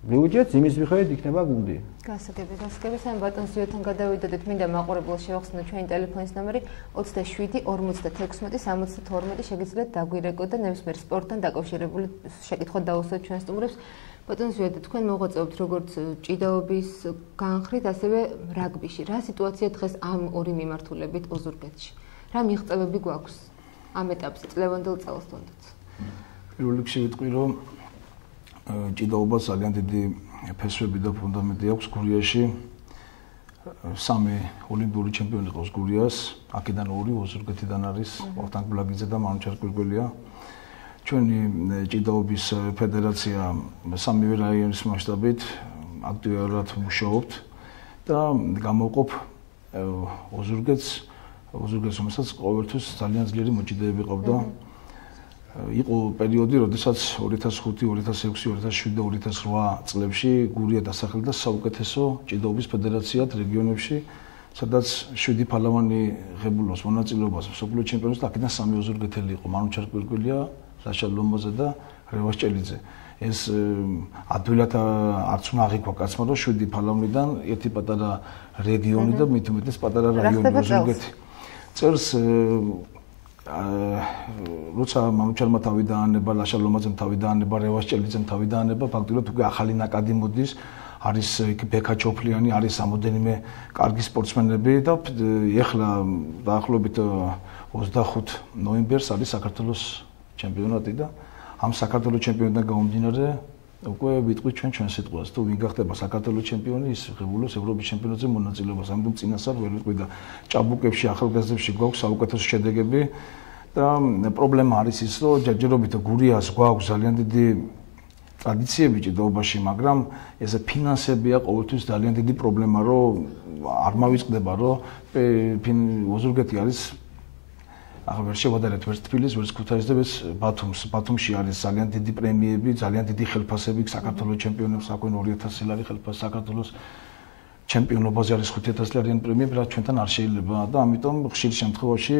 ბიუჯეტს იმის მიხედვით იქნება გუნდი. გასაგები, სამ ბატონს ზიოთან გადავიდოდეთ, მინდა მაყურებელს შევახსენოთ ჩვენი ტელეფონის ნომერი 27 56 72 შეგიძლიათ დაგვირეკოთ და ნებისმიერ სპორტთან დაკავშირებული შეკითხვა დაუსვათ ჩვენ სტუმრებს. ბატონ ზიოთა, თქვენ მოღვაწეობთ როგორც ჭიდაობის განხრით, ასევე რაგბიში. რა სიტუაცია დღეს ამ ორი მიმართულებით ოზურგეთში? რა მიღწევები გვაქვს ამ ეტაპზე წლევანდელ წელს თუნდაც? პირველ რიგში ვიტყვი, რომ ჭიდაობას ძალიან დიდი ფესვები და ფუნდამენტი აქვს გურიაში. 3 ოლიმპიური ჩემპიონი ყავს გურიას, აქედან 2 ოზურგეთიდან არის, ვახტანგ ბლაგიძე და მანუჩარ კვირკველია. ჩვენი ჭიდაობის ფედერაცია სამივე რაიონის მასშტაბით აქტიურად მუშაობთ და გამოვყოფ ოზურგეთს, რომელსაც ყოველთვის ძალიან ძლიერი მოჭიდეები ყავდა. იყო პერიოდი, როდესაც 2005, 2006, 2007 და 2008 წლებში გურია დასახელდა საუკეთესო ჭიდაობის ფედერაციად რეგიონებში, სადაც 7 ფალავანი ღებულობს მონაწილეობას მსოფლიო ჩემპიონატში და აქედან 3 ოზურგეთელი იყო, მანუჩარ კვირკველია, რაშა ლომბოზე და რევას ჭელიძე. ეს ადვილად არც უნდა აღიქვა კაცმა, რომ 7 ფალავნიდან ერთი პატარა რეგიონი და მით უმეტეს პატარა რაიონი ოზურგეთი. წერს როცა მამუჩალმა თავი დაანება, ლაშა ლომაძემ თავი დაანება, რევას ჭელიძემ თავი დაანება, ფაქტობრივად უკვე ახალი ნაკადი მოდის, არის იქ ბექა ჩოფლიანი, არის ამოდენიმე კარგი სპორტსმენები და ეხლა დაახლოებით 25 ნოემბერს არის საქართველოს ჩემპიონატი და ამ საქართველოს ჩემპიონატიდან გამომდინარე უკვე ვიტყვით ჩვენ სიტყვას თუ ვინ გახდება საქართველოს ჩემპიონი ის ღებულობს ევროპის ჩემპიონატზე მონაწილეობას ამიტომ წინასწარ ვერ ვიტყვი და ჭაბუკებში ახალგაზრდებში გვაქვს საუკეთესო შედეგები და პრობლემა არის ის რომ ჯერჯერობით გურიას გვაქვს ძალიან დიდი ტრადიციები ჭიდაობაში მაგრამ ეს ფინანსებია ყოველთვის ძალიან დიდი პრობლემა რომ არ მოვიწყდება რომ ოზურგეთი არის ახლა ვერ შევადარებთ ვერც თბილისს, ვერც ქუთაისს და ვერც ბათუმს. ბათუმში არის ძალიან დიდი პრემიები, ძალიან დიდი ხელფასები, საქართველოს ჩემპიონებს აქვენ 2000 ლარი ხელფასი, საქართველოს ჩემპიონობაზე არის 5000 ლარიანი პრემიები, რაც ჩვენთან არ შეიძლება და ამიტომ ხშირ შემთხვევაში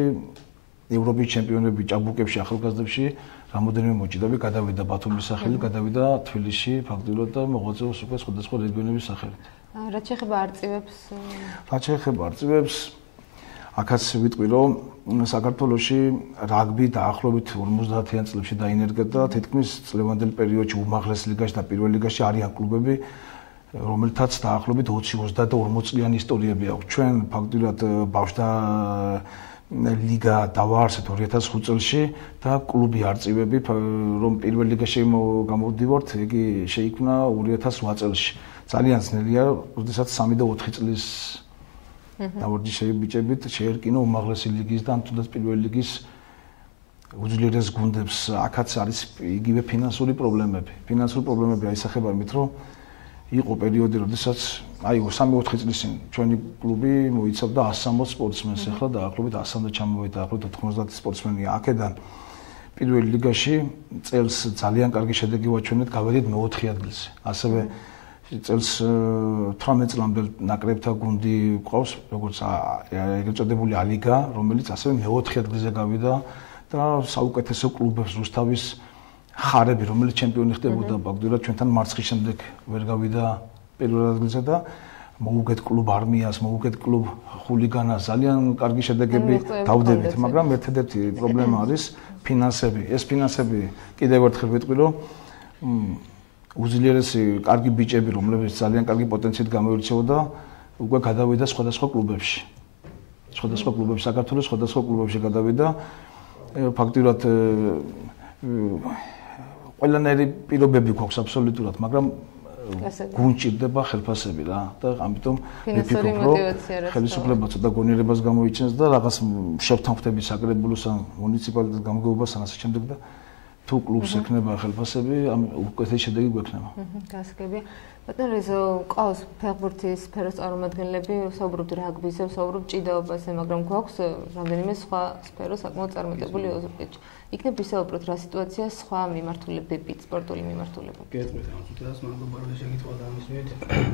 ევროპის ჩემპიონები ჭაბუკებში, ახალგაზრდებში რამოდენიმე მოჭიდები გადავიდა ბათუმის სახელი, გადავიდა თბილისში, ფაქტობრივად და მოღვაწეობს უკვე სხვადასხვა რეგიონების სახელით. რაც შეეხება არწივებს? რაც შეეხება არწივებს აქაც ვიტყვი რომ საქართველოში რაგბი დაახლოებით 50-იან წლებში დაინერგა და თითქმის წლევანდელ პერიოდში უმაღლეს ლიგაში და პირველ ლიგაში არიან კლუბები რომელთაც დაახლოებით 20-30 და 40 წლიანი ისტორიები აქვს. ჩვენ ფაქტობრივად ბავშვთა ლიგა დავაარსეთ 2005 წელში და კლუბი არწივები რომ პირველ ლიგაში გამოვდივართ იგი შეიქმნა 2008 წელში. ძალიან ძნელია, როდესაც 3 და 4 წლის დავარჯიშები ბიჭებით შეერკინო უმაღლესი ლიგის და ან თუნდაც პირველი ლიგის უძლიერეს გუნდებს. აქაც არის იგივე ფინანსური პრობლემები. ფინანსური პრობლემები აისახება იმით, რომ იყო პერიოდი, როდესაც აი 3-4 წლის წინ ჩვენი კლუბი მოიცავდა 160 სპორტსმენს, ახლა დაახლოებით 100-მდე ჩამოვიდა, დაახლოებით 90 სპორტსმენია. აქედან პირველ ლიგაში წელს ძალიან კარგი შედეგი ვაჩვენეთ, გავედით მე-4 ადგილზე. ასევე წელს 18 წლამდე ნაკრებთა გუნდი ყავს, როგორც ეგრეთ წოდებული ალიგა, რომელიც ასევე მე-4 ადგილზე გავიდა და საუკეთესო კლუბებს რუსთავის ხარები, რომელიც ჩემპიონი ხდებოდა ფაქტობრივად ჩვენთან მარცხის შემდეგ ვერ გავიდა პირველ ადგილზე და მოუგეთ კლუბ არმიას, მოუგეთ კლუბ ხულიგანას, ძალიან კარგი შედეგები დავდებით, მაგრამ ერთადერთი პრობლემა არის ფინანსები. ეს ფინანსები კიდევ ერთხელ ვიტყვი, რომ უძლიერესი კარგი ბიჭები, რომლებიც ძალიან კარგი პოტენციით გამოირჩეოდა, უკვე გადავიდა სხვადასხვა კლუბებში. სხვადასხვა კლუბებში, საქართველოს სხვადასხვა კლუბებში გადავიდა. ფაქტობრივად ყველანაირი პირობები გვაქვს აბსოლუტურად, მაგრამ გუნჭირდება ხელფასები რა და ამიტომ ვიფიქრობ, რომ ხელისუფლება ცოტა გონიერებას გამოიჩენს და რაღაც შევთანხმდები საკრებულოს ან მუნიციპალიტეტის გამგეობას ან ასე შემდეგ და თუ კლუბს ექნება ხელფასები, ამ უკეთესი შედეგი გვექნება. გასაგებია. ბატონო რეზო, ყავს ფეხბურთის სფეროს წარმომადგენლები, საუბრობთ რაგბიზე, საუბრობთ ჭიდაობაზე, მაგრამ გვაქვს რამდენიმე სხვა სფეროს საკმაოდ წარმატებული ოზურგეთში. იქნებ ვისაუბროთ რა სიტუაცია სხვა მიმართულებებით, სპორტული მიმართულებებით. გეტყვით ამ წუთას, მაგალითად შეგიტყვა და ამის მიერ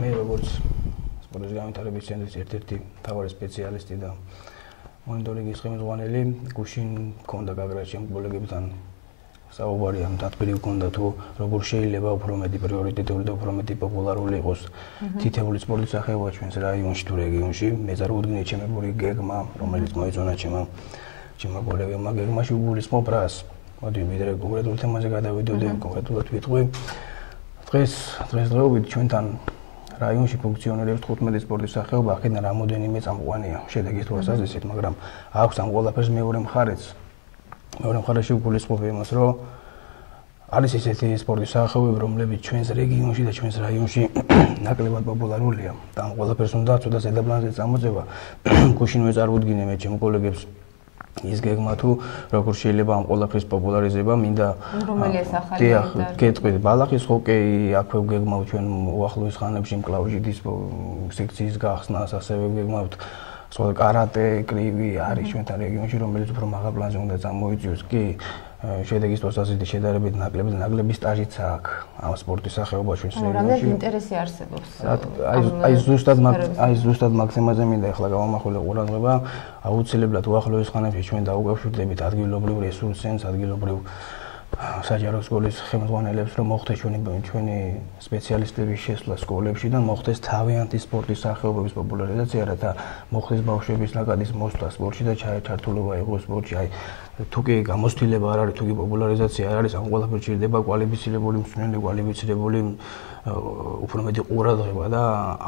მე როგორც სპორტის განვითარების ცენტრის ერთ-ერთი მთავარი სპეციალისტი და მონიტორინგის ხელმძღვანელი, გუშინ მქონდა გაგრაჩემ კოლეგებთან საუბარი ამ დათბილი გქონდა თუ როგორ შეიძლება უფრო მეტი პრიორიტეტული და უფრო მეტი პოპულარული იყოს თითეული სპორტის სახეობა ჩვენს რაიონში თუ რეგიონში. მე წარუდგინე ჩემებური გეგმა, რომელიც მოეწონა ჩემმა კოლეგებმა გეგმაში უგულისხმობ რას. მოდი ვიდრე კონკრეტულ თემაზე გადავიდოდი, კონკრეტულად ვიტყვი. დღესდღეობით ჩვენთან რაიონში ფუნქციონირებს 15 სპორტის სახეობა, აქედან რამოდენიმე წამყვანია შედეგის დროს აზრისით, მაგრამ აქვს ამ ყველაფერს მეორე მხარეც. მეორე მხარეში ვგულისხმობ იმას, რომ არის ესეთი სპორტის სახეობები, რომლებიც ჩვენს რეგიონში და ჩვენს რაიონში ნაკლებად პოპულარულია. და ამ ყველაფერს უნდა ცოტა ზედაპირზე წამოწევა. გუშინ წარუდგინე მე ჩემ კოლეგებს ის გეგმა თუ როგორ შეიძლება ამ ყველაფრის პოპულარიზება მინდა რომელია სახალი დიახ გეტყვით ბალახის ჰოკეი აქვე გეგმავ ჩვენ უახლოეს ხანებში მკლავჟიდის სექციის გახსნას ასევე გეგმავთ სხვა კარატე კრივი არის ჩვენთან რეგიონში რომელიც უფრო მაღალ პლანზე უნდა წამოიწიოს კი შედეგის თვალსაზრისით შედარებით ნაკლები სტაჟიც აქვს ამ სპორტის სახეობაში ჩვენს რეგიონში. რამდენი ინტერესი არსებობს? აი ზუსტად მაქსიმაზე მინდა ახლა გავამახვილე ყურადღება აუცილებლად უახლოეს ხანებში ჩვენ დაუკავშირდებით ადგილობრივ რესურსებს, ადგილობრივ საჯარო სკოლის ხელმძღვანელებს რომ მოხდეს ჩვენი სპეციალისტების შესვლა სკოლებში და მოხდეს თავიანთი სპორტის სახეობების პოპულარიზაცია, რათა მოხდეს ბავშვების ნაკადის მოსვლა სპორტში და ჩართულობა იყოს სპორტში. აი თუ კი გამოცდილება არ არის, თუ კი პოპულარიზაცია არ არის, ამ ყველაფერს ჭირდება კვალიფიცირებული მსმენელი, კვალიფიცირებული უფრო მეტი ყურადღება და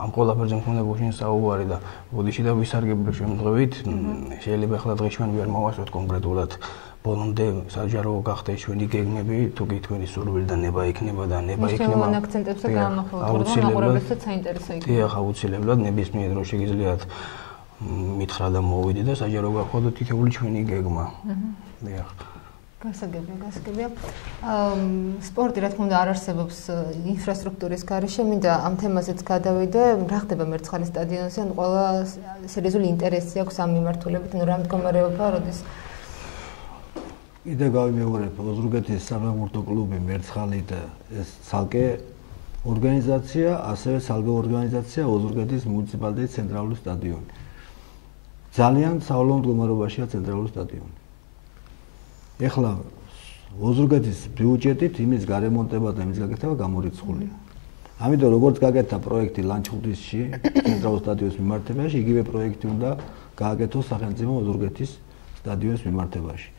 ამ ყველაფერზე მქონდა გუშინ საუბარი და ბოდიში და ვისარგებლებ შემთხვევით შეიძლება ახლა დღეს ჩვენ ვერ მოვასწროთ კონკრეტულად ბოლომდე საჯარო გახდეს ჩვენი გეგმები, თუ კი თქვენი სურვილი და ნება იქნება და ნება იქნება. ჩვენ აქცენტებს და გამოხმაურებთ, რომ მაყურებელსაც საინტერესო იქნება. დიახ, აუცილებლად ნებისმიერ დროს შეგიძლიათ მითხრა და მოვიდი და საჯარო გახოთ თითოეული ჩვენი გეგმა. დიახ. გასაგებია. სპორტი რა თქმა უნდა არ არსებობს ინფრასტრუქტურის გარეშე, მინდა ამ თემაზეც გადავიდე, რა ხდება მერცხალი სტადიონზე, ან ყველა სერიოზული ინტერესი აქვს ამ მიმართულებით, რა მდგომარეობა, როდის იდე გავიმეორებ ოზურგეთის საფეხბურთო კლუბი მერცხალი და ეს ცალკე ორგანიზაცია, ასევე ცალკე ორგანიზაცია ოზურგეთის მუნიციპალიტეტის ცენტრალური სტადიონი. ძალიან საავლო მდგომარეობაშია ცენტრალური სტადიონი. ეხლა ოზურგეთის ბიუჯეტით იმის გარემონტება და იმის გაკეთება გამორიცხულია. ამიტომ როგორც გაკეთა პროექტი ლანჩხუთისში ცენტრალურ სტადიონის მიმართებაში, იგივე პროექტი უნდა გააკეთოს სახელმწიფო ოზურგეთის სტადიონის მიმართებაში.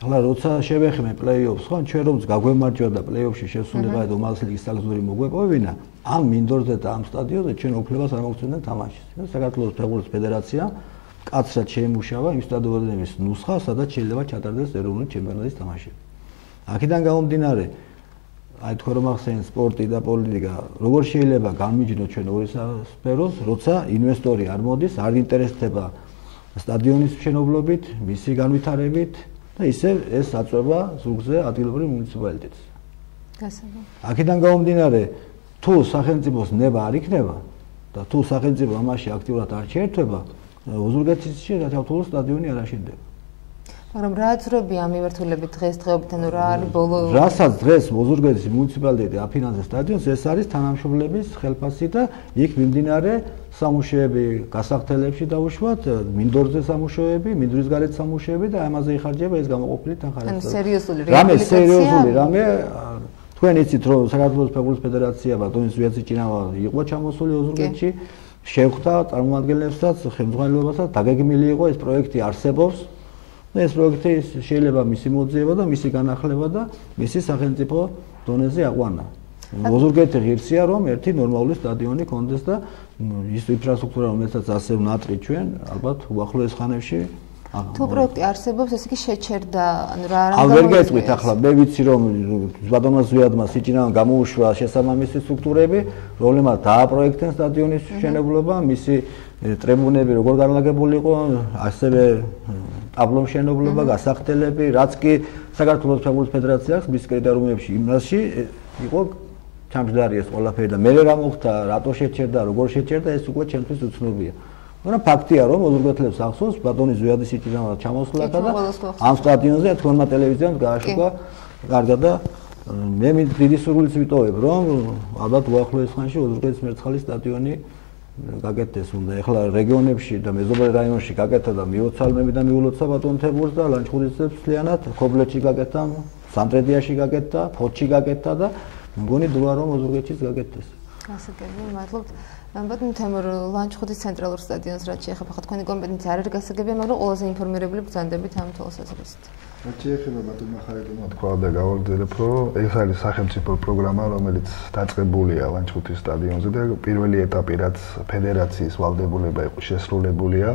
ახლა როცა შევეხმე პლეი-ოფს, ხო, ჩვენ რომ გაგვემარჯვა და პლეი-ოფში შესულიყავით უმაღლესი ლიგის საგზური მოგვეპოვებინა, ამ მინდორზე და ამ სტადიონზე ჩვენ უფლებას არ მოგცემდნენ თამაშის. საქართველოს ფეხბურთის ფედერაცია კაცრად შეიმუშავა იმ სტადიონების ნუსხა, სადაც შეიძლება ჩატარდეს ეროვნული ჩემპიონატის თამაშები. აქედან გამომდინარე, აი თქვენ რომ ახსენეთ სპორტი და პოლიტიკა, როგორ შეიძლება განმიჯნოთ ჩვენ ორი სფეროს, როცა ინვესტორი არ მოდის, არ ინტერესდება სტადიონის მშენებლობით, მისი განვითარებით და ისევ ეს აწვება ზურგზე ადგილობრივ მუნიციპალიტეტს. აქედან გამომდინარე, თუ სახელმწიფოს ნება არ იქნება და თუ სახელმწიფო ამაში აქტიურად არ შეერთვება, ოზურგეთში რათაუთულო სტადიონი არ აშენდება. მაგრამ რა აზრებია ამ მიმართულებით დღესდღეობით, ანუ რა არის ბოლო რასაც დღეს ოზურგეთის მუნიციპალიტეტი აფინანსებს სტადიონს, ეს არის თანამშრომლების ხელფასი და იქ მიმდინარე სამუშაოები გასახდელებში დაუშვათ, მინდორზე სამუშაოები, მინდვრის გარეთ სამუშაოები და ამაზე იხარჯება ეს გამოყოფილი თანხარები. ანუ სერიოზული რეაბილიტაცია. რამე თქვენ იცით რომ საქართველოს ფეხბურთის ფედერაცია ბატონის ვიაცი ჭინავა იყო ჩამოსული ოზურგეთში, შევხვდა წარმომადგენლებსაც, ხელმძღვანელობასაც, დაგეგმილი იყო ეს პროექტი არსებობს. და ეს პროექტი შეიძლება მისი მოძიება და მისი განახლება და მისი სახელმწიფო დონეზე აყვანა. ოზურგეთი ღირსია რომ ერთი ნორმალური სტადიონი კონდეს და ის ინფრასტრუქტურა რომელსაც ასე ვნატრი ჩვენ ალბათ უახლოეს ხანებში თუ პროექტი არსებობს, ესე იგი შეჩერდა, ანუ რა არ ვერ გეტყვით ახლა, მე ვიცი რომ ბატონმა ზვიადმა სიჭინავან გამოუშვა შესაბამისი სტრუქტურები, რომლებმაც დააპროექტენ სტადიონის მშენებლობა, მისი ტრიბუნები როგორ განლაგებული იყო, ასევე ტაბლომშენებლობა, გასახდელები, რაც კი საქართველოს ფეხბურთის ფედერაციას მის კრიტერიუმებში იმაში იყო ჩამჯდარი ეს ყველაფერი და მე რა მოხდა, რატო შეჩერდა, როგორ შეჩერდა, ეს უკვე ჩემთვის უცნობია. მაგრამ ფაქტია რომ ოზურგეთლებს ახსოვს ბატონი ზვიადის სიჭინავა ჩამოსულა და ამ სტადიონზე თქვენმა ტელევიზიამ გააშუქა კარგად და მე დიდი სურვილით ვიტოვებ რომ ალბათ უახლოეს ხანში ოზურგეთის მერცხალი სტადიონი გაკეთდეს უნდა. ეხლა რეგიონებში და მეზობელ რაიონში გაკეთა და მიოცალმები და მიულოცა ბატონ თებურს და ლანჩხუთისებს მთლიანად, ქობლეთში გაკეთა, სამტრედიაში გაკეთა, ფოთში გაკეთა და მგონი დროა რომ ოზურგეთშიც გაკეთდეს. გასაგებია, მადლობთ. ბატონ თემურ, ლანჩხუთის ცენტრალურ სტადიონს რაც შეეხება, ხო თქვენი კომპეტენცია არ არის გასაგებია, მაგრამ ყველაზე ინფორმირებული ბრძანდებით ამ თვალსაზრისით. რაც შეეხება ბატონ მახარებელმა თქვა და გავაგრძელებ, რომ ეს არის სახელმწიფო პროგრამა, რომელიც დაწყებულია ლანჩხუთის სტადიონზე და პირველი ეტაპი, რაც ფედერაციის ვალდებულება იყო შესრულებულია.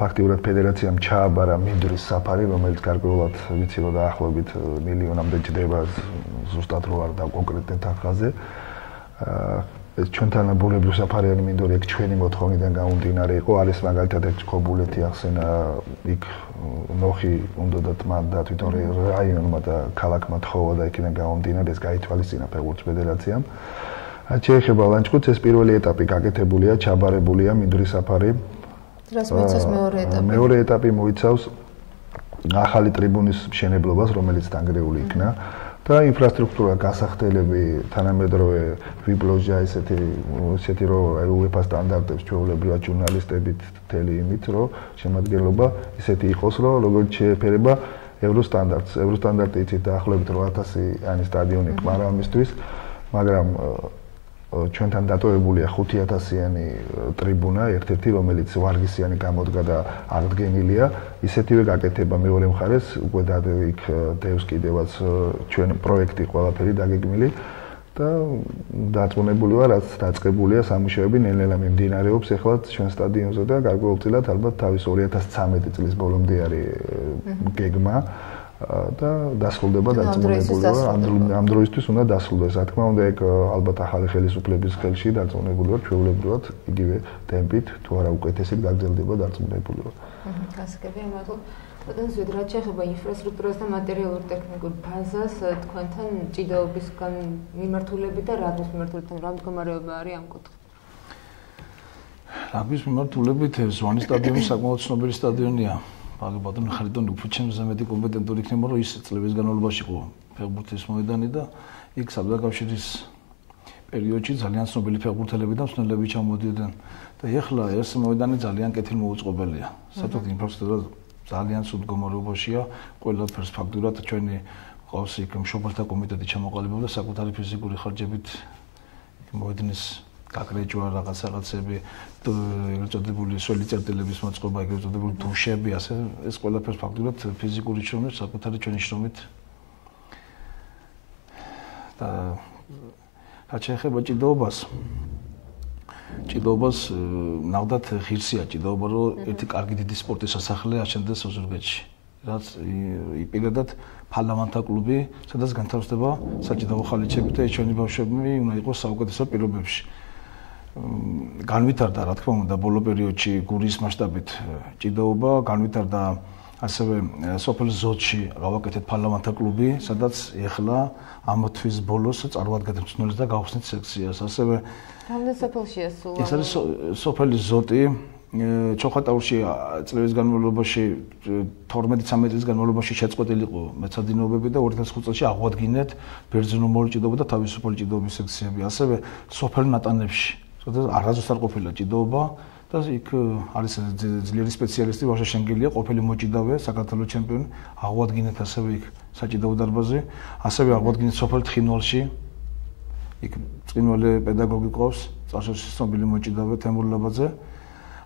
ფაქტიურად ფედერაციამ ჩააბარა მინდვრის საფარი, რომელიც გარკვეულად ვიცი რომ დაახლოებით მილიონამდე ჯდება ზუსტად რო არ დაკონკრეტდნენ თანხაზე. ეს ჩვენთან ბუნებრივ საფარიანი მინდორი ეგ ჩვენი მოთხოვნიდან გამომდინარე იყო, არის მაგალითად ეგ ქობულეთი ახსენა, იქ ნოხი უნდათ მათ და თვითონ რაიონმა და ქალაქმა თხოვა და იქიდან გამომდინარე ეს გაითვალისწინა ფეხბურთის ფედერაციამ. რაც შეეხება ლანჩხუთს, ეს პირველი ეტაპი გაკეთებულია, ჩაბარებულია მინდვრის საფარი. რას მოიცავს მეორე ეტაპი? მეორე ეტაპი მოიცავს ახალი ტრიბუნის მშენებლობას, რომელიც დანგრეული იქნა. და ინფრასტრუქტურა გასახდელები თანამედროვე ვიბლოჟა ესეთი რომ UEFA სტანდარტებს ჩვეულებრივად ჟურნალისტებით მთელი იმით რომ შემადგენლობა ისეთი იყოს რომ როგორც შეეფერება ევროსტანდარტს. ევროსტანდარტი იცით დაახლოებით 8000-იანი სტადიონი ყმარავმისთვის, მაგრამ ჩვენთან დატოვებულია 5000-იანი ტრიბუნა, ერთ-ერთი რომელიც ვარგისიანი გამოდგა და აღდგენილია. ისეთივე გაკეთება მეორე მხარეს, უკვე იქ დევს კიდევაც ჩვენ პროექტი ყველაფერი დაგეგმილი და დაწუნებული ვარ, რაც დაწყებულია სამუშაოები ნელ-ნელა მიმდინარეობს ეხლა ჩვენ სტადიონზე და გარკვეულწილად ალბათ თავის 2013 წლის ბოლომდე არის გეგმა და დასრულდება დაწუნებული ვარ. ამ დროისთვის უნდა დასრულდეს. რა თქმა უნდა, ეგ ალბათ ახალი ხელისუფლების ხელში დაწუნებული ვარ, ჩვეულებრივად იგივე ტემპით, თუ არა უკეთესით გაგრძელდება დაწუნებული ვარ. გასაგებია, მადლობა. ბატონო ზვიად, რაც შეეხება ინფრასტრუქტურას და მატერიალურ ტექნიკურ ბაზას, თქვენთან ჭიდაობისგან მიმართულებით და რაგბის მიმართულებით რა მდგომარეობა არის ამ კუთხით? რაგბის მიმართულებით ზვანის სტადიონი საკმაოდ ცნობილი სტადიონია. ბატონო ხარიტონი უფრო ჩემზე მეტი კომპეტენტური იქნება, რომ ის წლების განმავლობაში იყო ფეხბურთის მოედანი და იქ საბჭოთა პერიოდში ძალიან ცნობილი ფეხბურთელები და მსმენელები ჩამოდიოდნენ და ეხლა ეს მოედანი ძალიან კეთილმოუწყობელია. საერთოდ ინფრასტრუქტურა ძალიან ცუდ მდგომარეობაშია, ყველაფერს ფაქტურად ჩვენი ყავს იქ მშობელთა კომიტეტი ჩამოყალიბებდა საკუთარი ფიზიკური ხარჯებით მოედნის გაკრეჭვა რაღაცები ეგრეთ წოდებული სველი წერტილების მოწყობა, ეგრეთ წოდებული დუშები, ასე ეს ყველაფერს ფაქტურად ფიზიკური შრომით, საკუთარი ჩვენი შრომით და რაც შეეხება ჭიდაობას ნახდათ ღირსია ჭიდაობა, რომ ერთი კარგი დიდი სპორტის სასახლე აშენდეს ოზურგეთში, რაც იპირებდათ ფალავანთა კლუბი, სადაც განთავსდება საჭიდაო ხალიჩები და ჩვენი ბავშვები უნდა იყოს საუკეთესო პირობებში. განვითარდა, რა თქმა უნდა, ბოლო პერიოდში გურიის მასშტაბით ჭიდაობა, განვითარდა ასევე სოფელ ზოთში გავაკეთეთ ფალავანთა კლუბი, სადაც ეხლა ამ თვის ბოლოს წარმოადგენთ მსმენელს და გავხსნით სექციას. ასევე რამდენ სოფელშია სულ? ეს არის სოფელი ზოტი, ჩოხატაურში წლების განმავლობაში 12-13 წლის განმავლობაში შეწყვეტილი იყო მეცადინეობები და 2005 წელს აღვადგინეთ ბერძნული ჭიდაობა და თავისუფალი ჭიდაობის სექციები. ასევე სოფელ ნატანებში, სადაც არასდროს არ ყოფილა ჭიდაობა და იქ არის ძლიერი სპეციალისტი ვაშა შენგელია, ყოფილი მოჭიდავე, საქართველოს ჩემპიონი, აღვადგინეთ ასევე იქ საჭიდაო დარბაზი, ასევე აღვადგინეთ სოფელ თხინვალში. იქ წინვალე პედაგოგი ყავს, წარსულში ცნობილი მოჭიდავე თემურ ლაბაძე.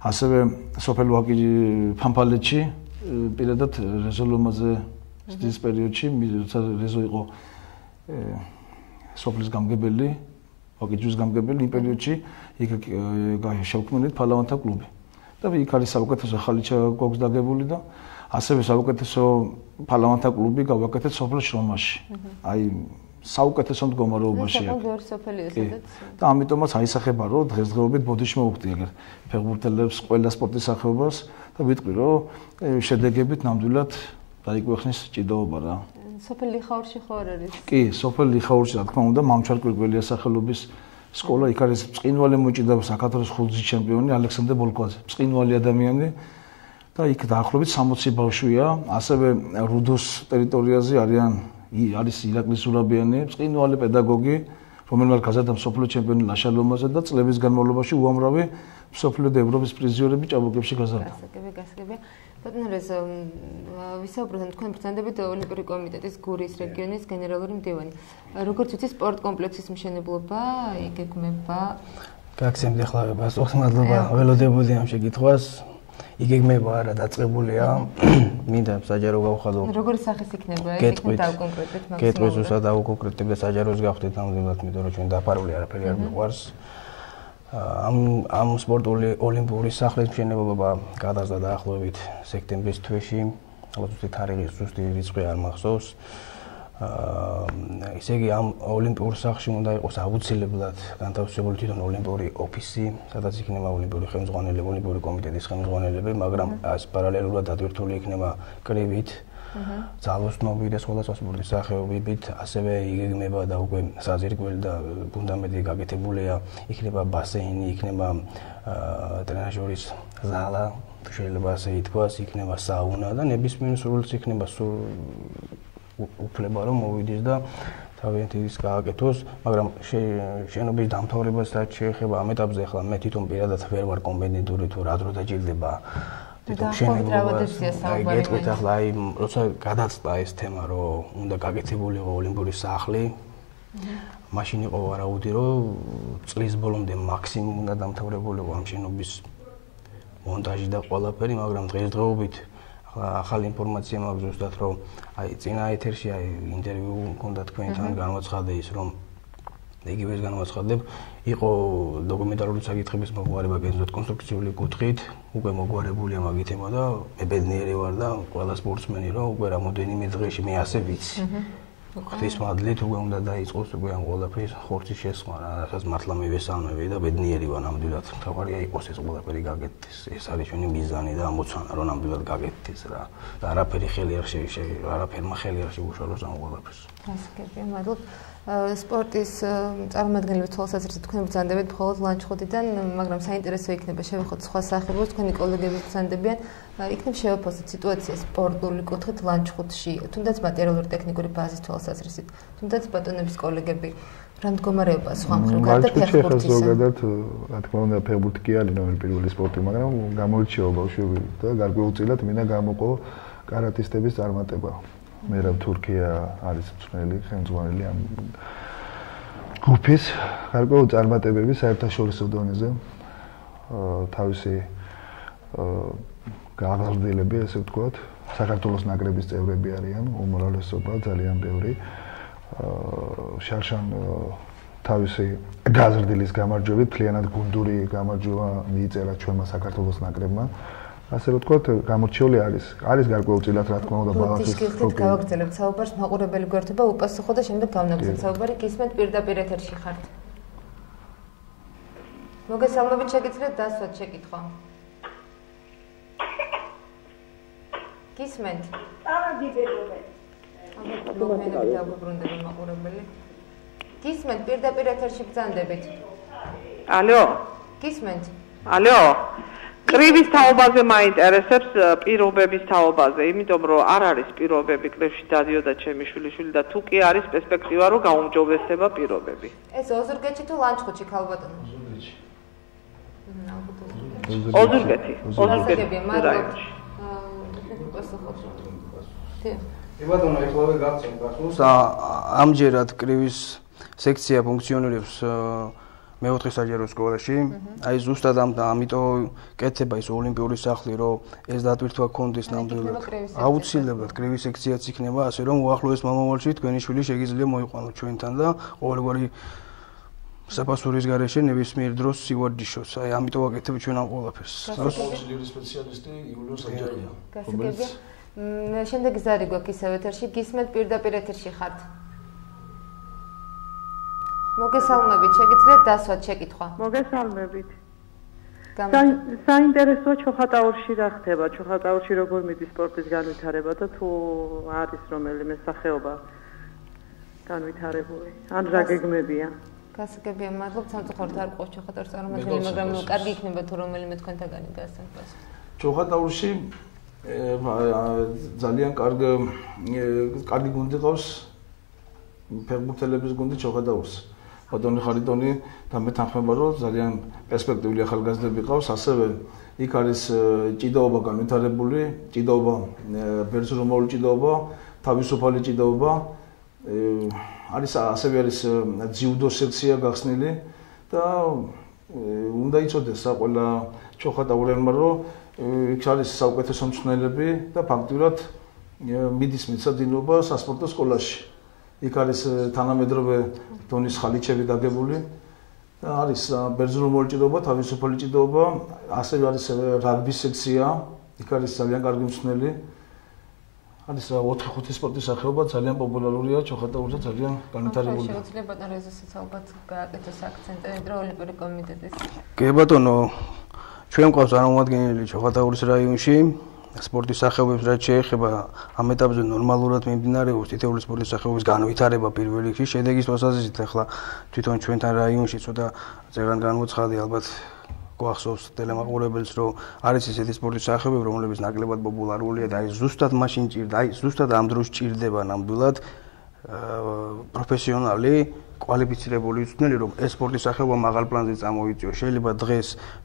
ასევე სოფელ ვაკი ფამფალეთში, პირადად რეზო ლომაძე ის პერიოდში, როცა რეზო იყო სოფლის გამგებელი, ვაკიჯის გამგებელი იმ პერიოდში, იქ შევქმნით ფალავანთა კლუბი. და იქ არის საუკეთესო ხალიჩა გვაქვს დაგებული და ასევე საუკეთესო ფალავანთა კლუბი გავაკეთეთ სოფელ შრომაში. აი საუკეთესო მდგომარეობაშია. და ამიტომაც აისახება, რომ დღესდღეობით ბოდიში მოვხდი ეგრე ფეხბურთელებს ყველა სპორტის სახეობას და ვიტყვი, რომ შედეგებით ნამდვილად დაიკვეხნის ჭიდაობა რა. სოფელ ლიხაურში ხო არ არის? კი, სოფელ ლიხაურში, რა თქმა უნდა, მამჩარ კვირკველია სახელობის სკოლა, იქ არის წინვალე მოჭიდავე საქართველოს ხუთგზის ჩემპიონი ალექსანდრე ბოლკვაძე, წინვალე ადამიანი და იქ დაახლოებით 60 ბავშვია, ასევე რუდოს ტერიტორიაზე არის ირაკლის ზურაბიანი, წინვალე პედაგოგი, რომელმაც გაზარდა მსოფლიო ჩემპიონი ლაშა ლომაძე და წლების განმავლობაში უამრავი მსოფლიო და ევროპის პრიზიორები ჭაბუკებში გაზარდა. გასაგებია. ბატონო რეზო, ვისაუბრეთ თქვენ ბრძანდებით ოლიმპიური კომიტეტის გურიის რეგიონის გენერალური მდივანი. როგორც ვიცი, სპორტ კომპლექსის მშენებლობა იგეგმება. გაგზავნით ახლა ბასოს მადლობა, ველოდებული ამ შეკითხვას. იგეგმება არა დაწყებულია. მინდა საჯარო გავხადო. როგორი სახის იქნება ეს იქნება დავკონკრეტეთ მაქსიმუმად. გეტყვით უბრალოდ დავკონკრეტებ და საჯაროს გავხდით ნამდვილად, იმიტომ რომ ჩვენ დაფარული არაფერი არ მიყვარს. ამ სპორტული ოლიმპიური სახლის მშენებლობა გადასდა დაახლოებით სექტემბრის თვეში, ალბათ თარიღის ზუსტი რიცხვი არ მახსოვს. ისე იგი ამ ოლიმპიურ სახლში უნდა იყოს აუცილებლად განთავსებული თვითონ ოლიმპიური ოფისი, სადაც იქნება ოლიმპიური ხელმძღვანელები, ოლიმპიური კომიტეტის ხელმძღვანელები, მაგრამ ეს პარალელურად დატვირთული იქნება კრივით, ძალოსნობით და სხვადასხვა სპორტის სახეობებით, ასევე იგეგმება და უკვე საძირკველი და ფუნდამენტი გაკეთებულია, იქნება ბასეინი, იქნება ტრენაჟორის ზალა, შეიძლება ასე ითქვას, იქნება საუნა და ნებისმიერ სრულს იქნება უფლება რომ მოვიდეს და თავიანთი ის გააკეთოს, მაგრამ შენობის დამთავრებას რაც შეეხება ამ ეტაპზე, ახლა მე თვითონ პირადად ვერ ვარ კომპეტენტური თუ რა დრო დაჭირდება გეტყვით ახლა აი როცა გადაწყდა ეს თემა რომ უნდა გაკეთებულიყო ოლიმპიური სახლი მაშინ იყო ვარაუდი რომ წლის ბოლომდე მაქსიმუმ უნდა დამთავრებულიყო ამ შენობის მონტაჟი და ყველაფერი მაგრამ დღესდღეობით ახალი ინფორმაცია მაქვს ზუსტად რომ აი წინა ეთერში აი ინტერვიუ მქონდა თქვენთან განვაცხადე ის რომ იგივე ეს განვაცხადებ იყო დოკუმენტალური საკითხების მოგვარება გენზოთ კონსტრუქციული კუთხით უკვე მოგვარებულია მაგ თემა და მე ბედნიერი ვარ და ყველა სპორტსმენი რომ უკვე რამოდენიმე დღეში მე ასე ვიცი ხეთის მადლით უკვე უნდა დაიწყოს უკვე ამ ყველაფრის ხორცის შესხმა რასაც მართლა მივესალმები და ბედნიერი ვარ ნამდვილად თავარია იყოს ეს ყველაფერი გაკეთდეს ეს არის ჩვენი მიზანი და ამოცანა რომ ნამდვილად გაკეთდეს რა და არაფერი ხელი არ არაფერმა ხელი არ შეუშალოს ამ ყველაფერს გასაგებია მადლობ სპორტის წარმომადგენლების თვალსაზრისით თქვენ ბრძანდებით მხოლოდ ლანჩხუთიდან, მაგრამ საინტერესო იქნება შევეხოთ სხვა სახეობას, თქვენი კოლეგები ბრძანდებიან, იქნებ შევაფასოთ სიტუაცია სპორტული კუთხით ლანჩხუთში, თუნდაც მატერიალური ტექნიკური ბაზის თვალსაზრისით, თუნდაც ბატონების კოლეგები რა მდგომარეობა სხვა მხრივ გარდა ფეხბურთისა. ზოგადად, რა თქმა უნდა, ფეხბურთი კი არის ნომერ პირველი სპორტი, მაგრამ გამოირჩევა ბავშვები და გარკვეულწილად მინდა გამოყო კარატისტების წარმატება. მერაბ თურქია არის მწვრთნელი, ხელმძღვანელი ამ გუნდის გარკვეულ წარმატებების საერთაშორისო დონეზე. თავისი გაღრმავებელები, ესე ვთქვათ, საქართველოს ნაკრების წევრები არიან, უმრავლესობა ძალიან ბევრი. შარშან თავისი გაზრდილის გამარჯვებით, მთლიანად გუნდური გამარჯვება მიიწერა ჩვენმა საქართველოს ნაკრებმა. ასე რომ ვთქვათ, გამორჩეული არის გარკვეულწილად რა თქმა უნდა ბალანსის ფოკუსი. გავაგრძელებთ საუბარს, მაყურებელი გვერდება უპასუხო და შემდეგ გავნაგზავნებთ საუბარი, გისმენთ პირდაპირ ეთერში ხართ. მოგესალმებით, შეგიძლიათ დასვათ შეკითხვა. გისმენთ? წავაგიდებოდე. მოგვიანებით დაგვიბრუნდება მაყურებელი. გისმენთ პირდაპირ ეთერში ბრძანდებით. ალო? გისმენთ? ალო? კრივის თაობაზე მაინტერესებს პირობების თაობაზე, იმიტომ რომ არ არის პირობები კრივში დადიოდა ჩემი შვილიშვილი და თუ კი არის პერსპექტივა რომ გაუმჯობესდება პირობები. ეს ოზურგეთში თუ ლანჩხუთში ქალბატონო? ოზურგეთი. ოზურგეთი. ბატონო, ეხლავე გაგცემ გასულს. ამჯერად კრივის სექცია ფუნქციონირებს მეოთხე საჯარო სკოლაში. აი ზუსტად ამიტომ კეთება ის ოლიმპიური სახლი, რომ ეს დატვირთვა კონდეს ნამდვილად. აუცილებლად კრივის სექციაც იქნება, ასე რომ უახლოეს მომავალში თქვენი შვილი შეგიძლია მოიყვანოს ჩვენთან და ყოველგვარი საფასურის გარეშე ნებისმიერ დროს სივარჯიშოს. აი ამიტომ ვაკეთებ ჩვენ ამ ყველაფერს. კონსილიური სპეციალისტი იულიო საჯარია. გასაგებია. შემდეგ ზარი გვაქვს ისევ ეთერში, გისმენთ პირდაპირ ეთერში ხართ. მოგესალმებით, შეგიძლიათ დასვათ შეკითხვა. მოგესალმებით. საინტერესოა ჩოხატაურში რა ხდება, ჩოხატაურში როგორ მიდის სპორტის განვითარება და თუ არის რომელიმე სახეობა განვითარებული, ან რა გეგმებია. გასაგებია, მადლობ, სამწუხაროდ არ ყავს ჩოხატაურის წარმომადგენელი, მაგრამ კარგი იქნება თუ რომელიმე თქვენთაგანი გასცემს. ჩოხატაურში ძალიან კარგი გუნდი ყავს ფეხბურთელების გუნდი ჩოხატაურს. ბატონი ხარიტონი და მე თანხმება რომ ძალიან პერსპექტიული ახალგაზრდები ყავს, ასევე იქ არის ჭიდაობა განვითარებული, ჭიდაობა ბერძნული ჭიდაობა, თავისუფალი ჭიდაობა, არის ასევე არის ძიუდო სექცია გახსნილი და უნდა იცოდეს ყველა ჩოხატაურელმა რომ იქ არის საუკეთესო მწვრთნელები და ფაქტურად მიდის მიცადინობა სასპორტო სკოლაში. იქ არის თანამედროვე დონის ხალიჩები დაგებული და არის ბერძნული მოჭიდობა, თავისუფალი ჭიდაობა, ასევე არის რაგბის სექცია, იქ არის ძალიან კარგი მწვრთნელი. არის 4-5 სპორტის სახეობა, ძალიან პოპულარულია ჩოხატაურზე, ძალიან განვითარებული. შეუძლია ბატონ რეზოსიც ალბათ გააკეთოს აქცენტი ოლიმპიური კომიტეტის. კი ბატონო, ჩვენ გვყავს წარმომადგენელი ჩოხატაურის რაიონში. სპორტის სახეობებს რაც შეეხება ამ ეტაპზე ნორმალურად მიმდინარეობს თითოეული სპორტის სახეობის განვითარება პირველ რიგში. შედეგის თვალსაზრისით ახლა თვითონ ჩვენთან რაიონში ცოტა წერან განუცხადე ალბათ გვახსოვს ტელემაყურებელს რომ არის ისეთი სპორტის სახეობები რომლებიც ნაკლებად პოპულარულია და აი ზუსტად მაშინ ჭირდა, აი ზუსტად ამ დროს ჭირდება ნამდვილად პროფესიონალი კვალიფიცირებული მწვრთნელი რომ ეს სპორტის სახეობა მაღალ პლანზე წამოიწიოს. შეიძლება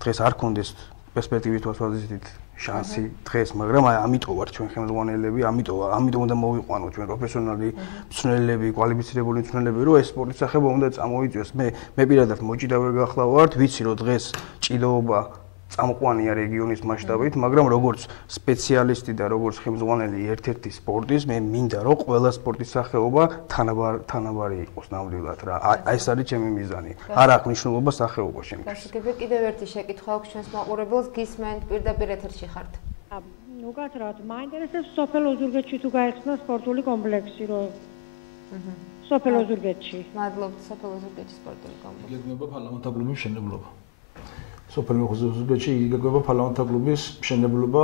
დღეს არ კონდეს პერსპექტივის თვალსაზრისით შანსი დღეს, მაგრამ ამიტომ ვარ ჩვენ ხელმძღვანელები, ამიტომ უნდა მოვიყვანოთ ჩვენ პროფესიონალი მწვრთნელები, კვალიფიცირებული მწვრთნელები, რომ ეს სპორტის სახეობა უნდა წამოიწვიოს. მე პირადად მოჭიდა ვერ გახლავართ, ვიცი რომ დღეს ჭიდაობა წამყვანია რეგიონის მასშტაბით, მაგრამ როგორც სპეციალისტი და როგორც ხელმძღვანელი ერთ-ერთი სპორტის, მე მინდა რომ ყველა სპორტის სახეობა თანაბარი იყოს ნამდვილად რა. აი ეს არის ჩემი მიზანი. არ აქვს მნიშვნელობა სახეობა შემდგომ. გასაგებია კიდევ ერთი შეკითხვა აქვს ჩვენს მაყურებელს, გისმენთ პირდაპირ ეთერში ხართ. ნუ გათრათ, მაინტერესებს სოფელ ოზურგეთში თუ გაიხსნა სპორტული კომპლექსი რო. სოფელ ოზურგეთში. მადლობთ, სოფელ ოზურგეთში სპორტული კომპლექსი. იგეგმება ფარლამენტთა კლუბის მშენებლობა. სოფელ ოზურგეთში იგეგმება ფარლამენტთა კლუბის მშენებლობა,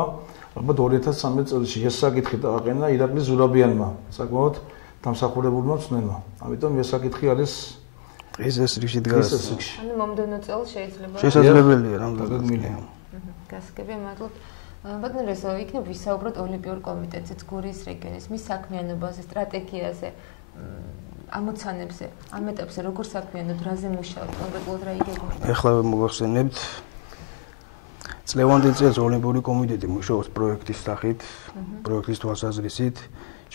ალბათ 2013 წელს ეს საკითხი დააყენა ირაკლი ზურაბიანმა, საკმაოდ დამსახურებულმა მწვრთნელმა. ამიტომ ეს საკითხი არის ეს რიგში დგას. ანუ მომდევნო წელს შეიძლება. შესაძლებელია რამოდენიმე. გასაგებია, მადლობთ. ბატონო რესო, იქნებ ვისაუბროთ ოლიმპიურ კომიტეტზე, გურიის რეგიონის, მის საქმიანობაზე, სტრატეგიაზე, ამოცანებზე, ამ ეტაპზე როგორ საქმიანობთ, რაზე მუშაობთ, კონკრეტულად რა იგეგმებთ? ეხლა მოგახსენებთ წლევანდელ წელს ოლიმპიური კომიტეტი მუშაობს პროექტის სახით, პროექტის თვალსაზრისით.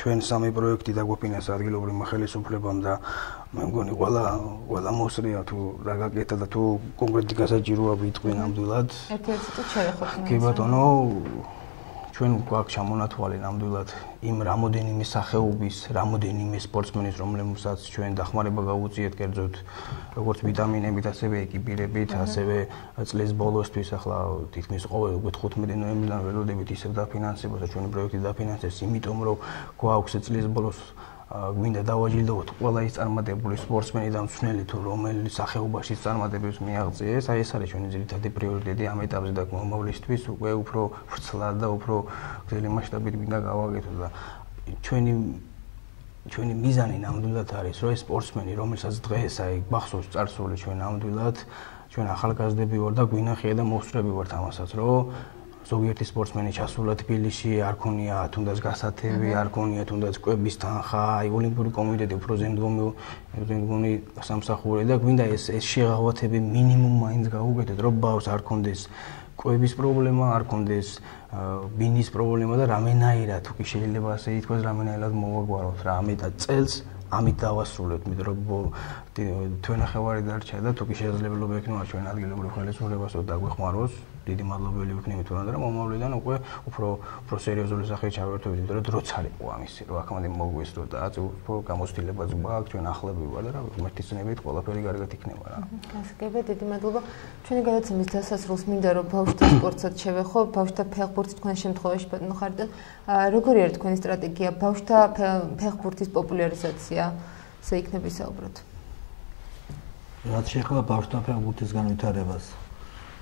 ჩვენ სამი პროექტი დაგვაფინანსა ადგილობრივმა ხელისუფლებამ და მე მგონი ყველა მოსრია თუ რა გაკეთა და თუ კონკრეტი გასაჭიროა ვიტყვი ნამდვილად. ერთ-ერთი წუთი შევეხოთ. კი ბატონო, ჩვენ გვაქვს ჩამონათვალი ნამდვილად იმ რამოდენიმე სახეობის, რამოდენიმე სპორტსმენის, რომლებსაც ჩვენ დახმარება გავუწიეთ კერძოდ როგორც ვიტამინებით, ასევე ეკიპირებით, ასევე წლის ბოლოსთვის ახლა თითქმის ყოველ 15 ნოემბრიდან ველოდებით ისევ დაფინანსებას და ჩვენი პროექტი დაფინანსეს, იმიტომ რომ გვაქვს წლის ბოლოს გვინდა დავაჯილდოთ ყველა ის წარმატებული სპორტსმენი და მწვრთნელი თუ რომელი სახეობაში წარმატებებს მიაღწიეს. აი ეს არის ჩვენი ძირითადი პრიორიტეტი ამ ეტაპზე და მომავლისთვის უკვე უფრო ვრცლად და უფრო გრძელი მასშტაბით გვინდა გავაკეთოთ და ჩვენი მიზანი ნამდვილად არის რომ ეს სპორტსმენი რომელსაც დღეს აი გახსოვს წარსული ჩვენ ნამდვილად ჩვენ ახალგაზრდები ვარ და გვინახია და მოსწრები ვართ ამასაც რომ ზოგიერთი სპორტსმენი ჩასულა თბილისში, არ ქონია თუნდაც გასათევი, არ ქონია თუნდაც კვების თანხა, აი ოლიმპიური კომიტეტი უფრო ზემდგომი სამსახური და გვინდა ეს შეღავათები მინიმუმ მაინც გაუკეთოთ, რომ ბავშვს არ ქონდეს კვების პრობლემა, არ ქონდეს ბინის პრობლემა და რამენაირად თუ კი შეიძლება ასე ითქვას, რამენაირად მოვაგვაროთ რა, ამიტომ წელს ამით დავასრულებთ, იმიტომ რომ თვენახევარი დარჩა და თუ კი შესაძლებლობა ექნება ჩვენ ადგილობრივ ხელისუფლებას რომ დაგვეხმაროს, დიდი მადლობელი ვიქნებით თუნდაც რომ მომავლიდან უკვე უფრო სერიოზული სახით ჩავერთვით, იმიტომ რომ დროც არ იყო ამისი, რომ აქამდე მოგვესწრო და უფრო გამოცდილებაც გვაქვს, ჩვენ ახლები ვარ და რა მართლისწინებით ყველაფერი კარგად იქნება რა. გასაგებია, დიდი მადლობა. ჩვენი გადაცემის დასასრულს მინდა რომ ბავშვთა სპორტსაც შევეხო, ბავშვთა ფეხბურთი თქვენ შემთხვევაში ბატონო ხარდან, როგორი არის თქვენი სტრატეგია ბავშვთა ფეხბურთის პოპულარიზაციაზე იქნება ვისაუბროთ? რაც შეეხება ბავშვთა ფეხბურთის განვითარებას.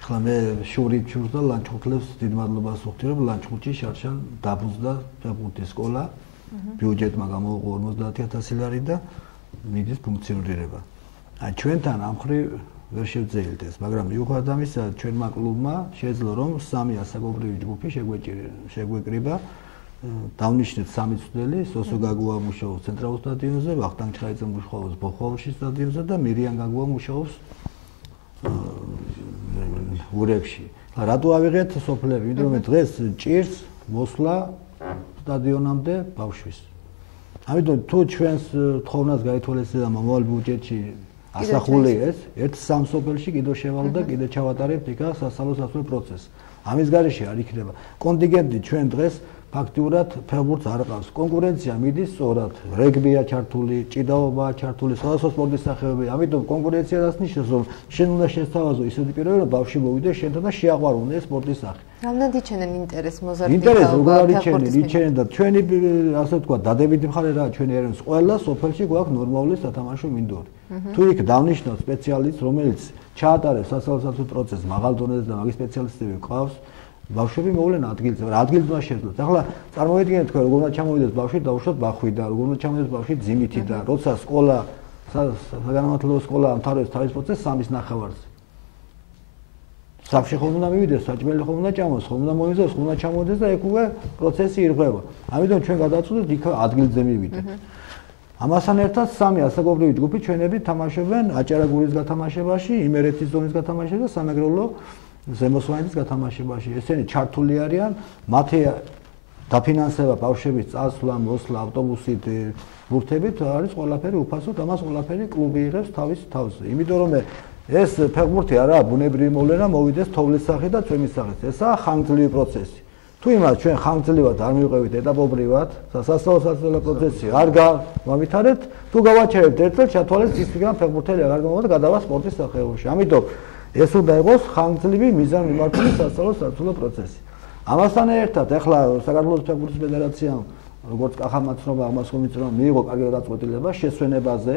ახლა მე შურით ჩურს და ლანჩხუთლებს დიდ მადლობას ვუხდი, რომ ლანჩხუთში შარშან დაბუზდა ფეხბურთის სკოლა, ბიუჯეტმა გამოუყო 50,000 ლარი და მიდის ფუნქციონირება. აი ჩვენთან ამ მხრივ ვერ შევძელთ ეს, მაგრამ მიუხედავად ამისა, ჩვენმა კლუბმა შეძლო რომ 3 ასაკობრივი ჯგუფი შეგვეკრიბა. დავნიშნეთ 3 მწვრთნელი, სოსო გაგუა მუშაობს ცენტრალურ სტადიონზე, ვახტანგ ჩხაიძე მუშაობს ბოხალში სტადიონზე და მირიან გაგუა მუშაობს ურებში. რატო ავიღეთ სოფლები? იმიტომ რომ დღეს ჭირს მოსვლა სტადიონამდე ბავშვის. ამიტომ თუ ჩვენს თხოვნას გაითვალისწინებთ მომავალ ბიუჯეტში ასახული ეს, ერთ-სამ სოფელში კიდევ შევალ და კიდევ ჩავატარებთ იქა სასწავლო პროცესს. ამის გარეშე არ იქნება კონტინგენტი ჩვენ დღეს ფაქტიურად ფეხბურთს არ ყავს. კონკურენცია მიდის სწორად. რეგბია ჩართული, ჭიდაობაა ჩართული, სხვადასხვა სპორტის სახეობები. ამიტომ კონკურენცია რაც ნიშნავს, რომ შენ უნდა შესთავაზო ისეთი პირობები, რომ ბავშვი მოვიდეს შენთან და შეაყვარონ ეს სპორტის სახე. რამდენად იჩენენ ინტერესს მოზარდი? ინტერესი როგორ არ იჩენენ და ჩვენი ასე ვთქვა, დადებითი მხარე რა, ჩვენი ერევნის ყველა სოფელში გვაქვს ნორმალური სათამაშო მინდორი. თუ იქ დავნიშნავ სპეციალისტს, რომელიც ჩაატარებს სასწავლო პროცესს მაღალ დონეზე და მაგის სპეციალისტები გვყავს, ბავშვები მოვლენ ადგილზე, ადგილს უნდა შეძლოთ. ახლა წარმოვიდგინეთ თქვენ როგორ უნდა ჩამოვიდეს ბავშვი დაუშვათ ბახვიდან, როგორ უნდა ჩამოვიდეს ბავშვი ძიმითი და როცა სკოლა საგანმანათლებლო სკოლა ამთავრებს თავის პროცესს 3.5-ზე. საფში ხომ უნდა მივიდეს, საჭმელი ხომ უნდა ჭამოს, ხომ უნდა მოიზოს, ხომ უნდა ჩამოვიდეს და ეგ უკვე პროცესი ირღვევა. ამიტომ ჩვენ გადავწყვეტთ იქ ადგილზე მივიდეთ. ამასთან ერთად 3 ასაკობრივი ჯგუფი ჩვენები თამაშობენ აჭარაგურის გათამაშებაში, იმერეთის ზონის გათამაშებაში და სამეგრელო ზემოსვანეთის გათამაშებაში. ესენი ჩართული არიან, მათი დაფინანსება ბავშვების წასვლა, მოსვლა, ავტობუსით, ბურთებით არის ყველაფერი უფასო და მას ყველაფერი კლუბი იღებს თავის თავზე. იმიტომ რომ ეს ფეხბურთი არა ბუნებრივი მოვლენა მოვიდეს თოვლის სახით და წვიმის სახით. ესაა ხანგრძლივი პროცესი. თუ იმას ჩვენ ხანგრძლივად არ მივყევით ეტაპობრივად, სასწავლო პროცესი არ გამავითარეთ, თუ გავაჩერებთ ერთ წელს ჩათვალეს ისგან ფეხბურთელი აღარ გამოვა და გადავა სპორტის სახეობაში. ამიტომ ეს უნდა იყოს ხანგრძლივი მიზანმიმართული სასწავლო პროცესი. ამასთან ერთად ახლა საქართველოს ფეხბურთის ფედერაციამ როგორც კახამაცნობა აღმასრულებელმა მიიღო კარგი გადაწყვეტილება შესვენებაზე,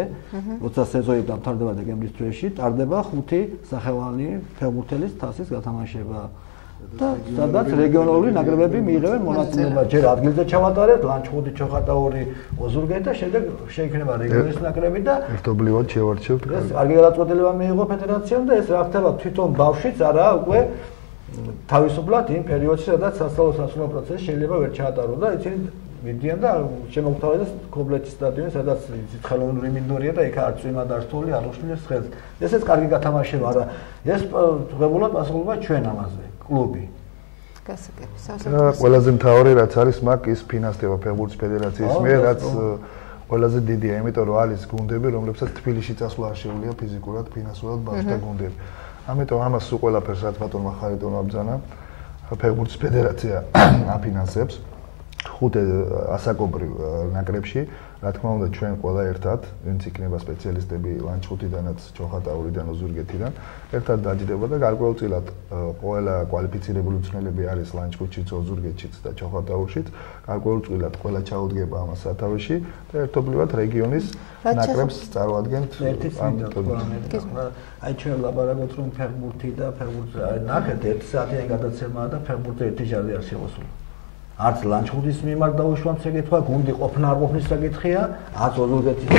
როცა სეზონი დამთავრდება დეკემბრის თვეში, ტარდება 5 სახელოვანი ფეხბურთელის თასის გათამაშება. და სადაც რეგიონალური ნაკრებები მიიღებენ მონაწილეობა. ჯერ ადგილზე ჩავატარებთ ლანჩხუთი, ჩოხატაური, ოზურგეთი და შემდეგ შეიქმნება რეგიონის ნაკრები და ერთობლივად შევარჩევთ. ეს კარგი გადაწყვეტილება მიიღო ფედერაციამ და ეს რა ხდება თვითონ ბავშვიც არა უკვე თავისუფლად იმ პერიოდში, სადაც სასწავლო პროცესი შეიძლება ვერ ჩაატარო და ისინი მიდიან და შემოგთავაზეს კომპლექტის სტადიონი, სადაც ხელოვნური მინდორია და იქ არ წვიმა და რთული არ უშლის ხელს. ესეც კარგი გათამაშება არა. ეს ღებულად პასუხობა ჩვენ ამაზე. კლუბი. ყველაზე მთავარი რაც არის მაგ ის ფინანსდება ფეხბურთის ფედერაციის მიერ, რაც ყველაზე დიდია, იმიტომ რომ არის გუნდები, რომლებსაც თბილისში წასვლა არ შეუძლია ფიზიკურად, ფინანსურად ბავშვთა გუნდები. ამიტომ ამას სულ ყველაფერს რაც ბატონმა ხარიტონმა აბრძანა, ფეხბურთის ფედერაცია აფინანსებს 5 ასაკობრივ ნაკრებში. რა თქმა უნდა, ჩვენ ყველა ერთად, ვინც იქნება სპეციალისტები ლანჩხუთიდანაც, ჩოხატაურიდან, ოზურგეთიდან, ერთად დაჯდება და გარკვეულწილად ყველა კვალიფიცირებული მწვრთნელები არის ლანჩხუთშიც, ოზურგეთშიც და ჩოხატაურშიც. გარკვეულწილად ყველა ჩაუდგება ამას სათავეში და ერთობლივად რეგიონის ნაკრებს წარმოადგენთ. აი ჩვენ ლაპარაკობთ რომ ფეხბურთი და ფეხბურთი ნახეთ 1 საათიანი გადაცემაა და ფეხბურთი 1 ჟამი არ შევასრულო. არც ლანჩხუთის მიმართ დაუშვამ შეკითხვა, გუნდი ყოფნა არ ყოფნის საკითხია, არც ოზურგეთის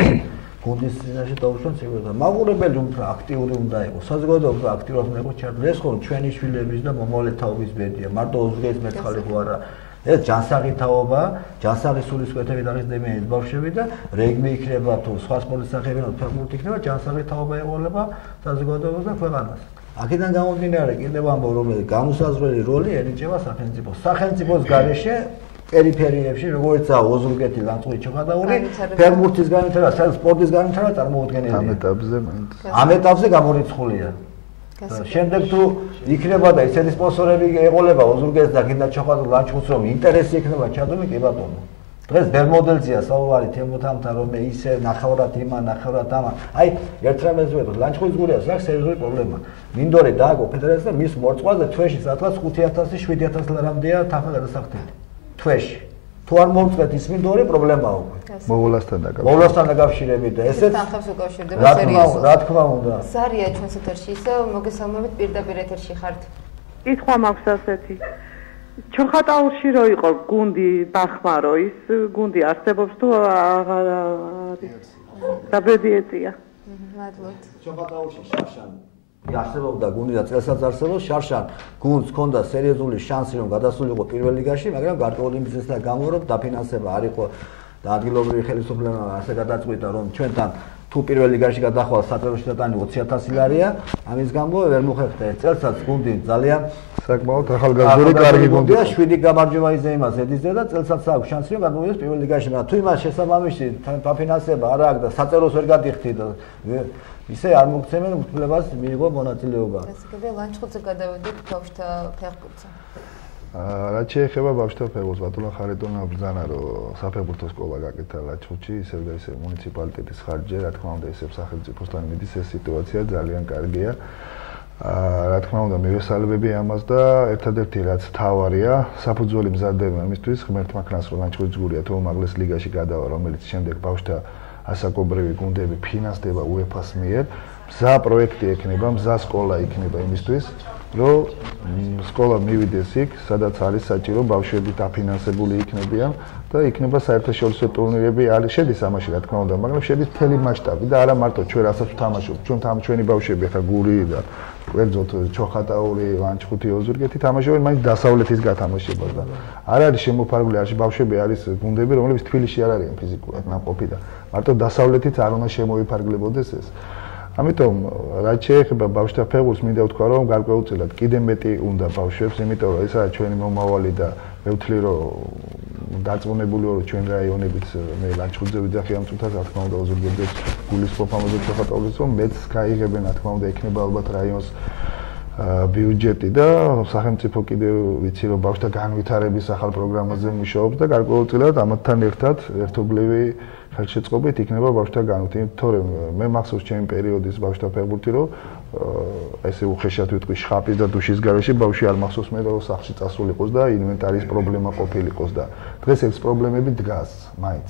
გუნდის წინაშე დაუშვამ შეკითხვა. მაყურებელი უფრო აქტიური უნდა იყოს, საზოგადოება უფრო აქტიურად უნდა იყოს ჩართული. ეს ხოლმე ჩვენი შვილების და მომავალი თაობის ბედია. მარტო ოზურგეთის მერცხალი ხო არა. ეს ჯანსაღი თაობა, ჯანსაღი სულისკვეთებით არის დემიანი ბავშვები და რეგბი იქნება თუ სხვა სპორტის სახეები, ფეხბურთი იქნება, ჯანსაღი თაობა ეყოლება საზოგადოებას და ქვეყანას. აქედან გამომდინარე კიდევ ამბობ რომ განუსაზღვრელი როლი ენიჭება სახელმწიფოს. სახელმწიფოს გარეშე პერიფერიებში როგორიცაა ოზურგეთი, ლანჩხუთი, ჩოხატაური, ფეხბურთის განვითარება, სპორტის განვითარება წარმოუდგენელია. ამ ეტაპზე გამორიცხულია. შემდეგ თუ იქნება და ესეთი სპონსორები ეყოლება ოზურგეთს და კიდევ ჩოხატაურს, ლანჩხუთს რომ ინტერესი იქნება ჩადული, კი ბატონო. დღეს ბერ მოდელზეა საუბარი თემოთამთან რომ ისე ნახევრად იმა, ნახევრად ამა. აი ერთ რამეზე ვეთქვი, ლანჩხუთის გურიას აქვს სერიოზული პრობლემა. მინდორი დააგო ფედერაცია და მის მორწყვაზე თვეში სადღაც 5000, 7000 ლარამდეა თანხა გადასახდელი. თვეში. თუ არ მომწყვეთ ის მინდორი პრობლემაა უკვე. მოვლასთან დაკავშირებით და ესეც თანხებს უკავშირდება სერიოზულად. რა თქმა უნდა. ზარია ჩვენს ეთერში ისე მოგესალმებით პირდაპირ ეთერში ხართ. კითხვა მაქვს ასეთი. ჩოხატაურში რო იყო გუნდი ბახმარო, ის გუნდი არსებობს თუ აღარ არის? დაბედიეტია. მადლობთ. ჩოხატაურში შარშან არსებობდა გუნდი და წელსაც არსებობს შარშან გუნდს ჰქონდა სერიოზული შანსი რომ გადასულიყო პირველ ლიგაში, მაგრამ გარკვეული მიზეზთა გამო რომ დაფინანსება არ იყო და ადგილობრივი ხელისუფლებამ ასე გადაწყვიტა რომ ჩვენთან თუ პირველ ლიგაში გადახვალ სატრევში დატანი 20000 ლარია, ამის გამო ვერ მოხერხდა. წელსაც გუნდი ძალიან საკმაოდ ახალგაზრდული კარგი გუნდია. 7 გამარჯვება იზეიმა ზედიზზე და წელსაც აქვს შანსი რომ გადმოვიდეს პირველ ლიგაში, მაგრამ თუ იმას შესაბამისი დაფინანსება არ აქვს და საწეროს ვერ გადიხდი და ისე არ მოგცემენ უფლებას მიიღო მონაწილეობა. ესე იგი ლანჩხუთზე გადავედით ბავშვთა ფეხბურთზე. რაც შეეხება ბავშვთა ფეხბურთს, ბატონო ხარიტონმა აბრძანა რომ საფეხბურთო სკოლა გაკეთა ლანჩხუთში, ისევ და ისევ მუნიციპალიტეტის ხარჯზე, რა თქმა უნდა, ისევ სახელმწიფოსთან მიდის ეს სიტუაცია ძალიან კარგია. რა თქმა უნდა, მივესალმები ამას და ერთადერთი რაც თავარია, საფუძველი მზადდება იმისთვის, ღმერთმა ქნას რომ ლანჩხუთის გურია თუ უმაღლეს ლიგაში გადავა, რომელიც შემდეგ ბავშვთა ასაკობრივი გუნდები ფინანსდება UEFA-ს მიერ, მზა პროექტი ექნება, მზა სკოლა იქნება იმისთვის, რომ სკოლა მივიდეს იქ, სადაც არის საჭირო ბავშვები დაფინანსებული იქნებიან და იქნება საერთაშორისო ტურნირები, არის შედის ამაში რა თქმა უნდა, მაგრამ შედის მთელი მასშტაბი და არა მარტო ჩვენ რასაც ვთამაშობთ, ჩვენი ბავშვები ახლა გური და კერძოდ ჩოხატაური, ლანჩხუთი, ოზურგეთი თამაშობენ მაინც დასავლეთის გათამაშებას და არ არის შემოფარგლული, არის ბავშვები, არის გუნდები, რომლებიც თბილისში არ არიან ფიზიკურად ნაყოფი და მარტო დასავლეთით არ უნდა შემოიფარგლებოდეს ეს. ამიტომ რაც შეეხება ბავშვთა ფეხბურთს, მინდა ვთქვა, რომ გარკვეულწილად კიდე მეტი უნდა ბავშვებს, იმიტომ რომ ესაა ჩვენი მომავალი და მე ვთვლი, რომ დარწმუნებული ვარ, რომ ჩვენ რაიონებით მე ლანჩხუთზე ვიძახი ამ წუთას, რა თქმა უნდა, ოზურგებდებს გულისხმობ ამაზე ხალხის, რომ მეც გაიღებენ, რა თქმა უნდა, ექნება ალბათ რაიონს ბიუჯეტი და სახელმწიფო კიდევ ვიცი, რომ ბავშვთა განვითარების ახალ პროგრამაზე მუშაობს და გარკვეულწილად ამათთან ერთად ერთობლივი ხელშეწყობით იქნება ბავშვთა განვითარება, თორემ მე მახსოვს ჩემი პერიოდის ბავშვთა ფეხბურთი, რომ ესე უხეშად ვიტყვი შხაპის და დუშის გარეშე ბავშვი არ მახსოვს მე რომ სახლში წასულიყოს და ინვენტარის პრობლემა ყოფილიყოს და დღეს ეს პრობლემები დგას მაინც.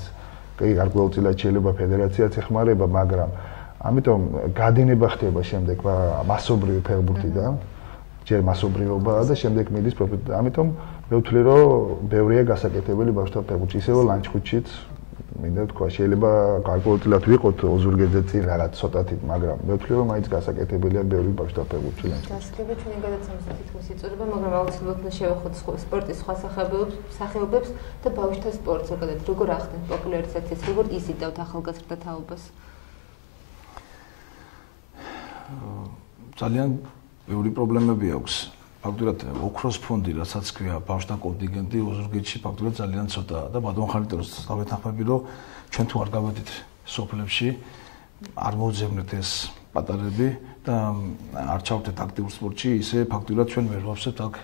კი, გარკვეულწილად შეიძლება ფედერაციაც ეხმარება, მაგრამ ამიტომ გადინება ხდება შემდეგ მასობრივი ფეხბურთიდან, ჯერ მასობრიობაა და შემდეგ მიდის პროფიტი. ამიტომ მე ვთვლი, რომ ბევრია გასაკეთებელი ბავშვთა ფეხბურთში, ისევე ლანჩხუთშიც მინდა თქვა, შეიძლება გარკვეულწილად ვიყოთ ოზურგეთზე წინ რაღაც ცოტათით, მაგრამ მე ვთვლი, რომ მაინც გასაკეთებელია ბევრი ბავშვთა ფეხბურთში ლანჩხუთში. გასაგები ჩვენი გადაცემის თითქმის იწურება, მაგრამ აუცილებლად უნდა შევეხოთ სპორტის სხვა სახეობებს და ბავშვთა სპორტს ზოგადად როგორ ახდენთ პოპულარიზაციას, როგორ იზიდავთ ახალგაზრდა თაობას? ძალიან ბევრი პრობლემები აქვს. ფაქტურად ოქროს ფონდი, რასაც ქვია ბავშვთა კონტინგენტი ოზურგეთში ფაქტურად ძალიან ცოტაა და ბატონ ხარიტონს დავეთანხმები, რომ ჩვენ თუ არ გავედით სოფლებში, არ მოვძებნეთ ეს პატარები და არ ჩავდეთ აქტიურ სპორტში, ისე ფაქტურად ჩვენ ვერ ვავსებთ აქ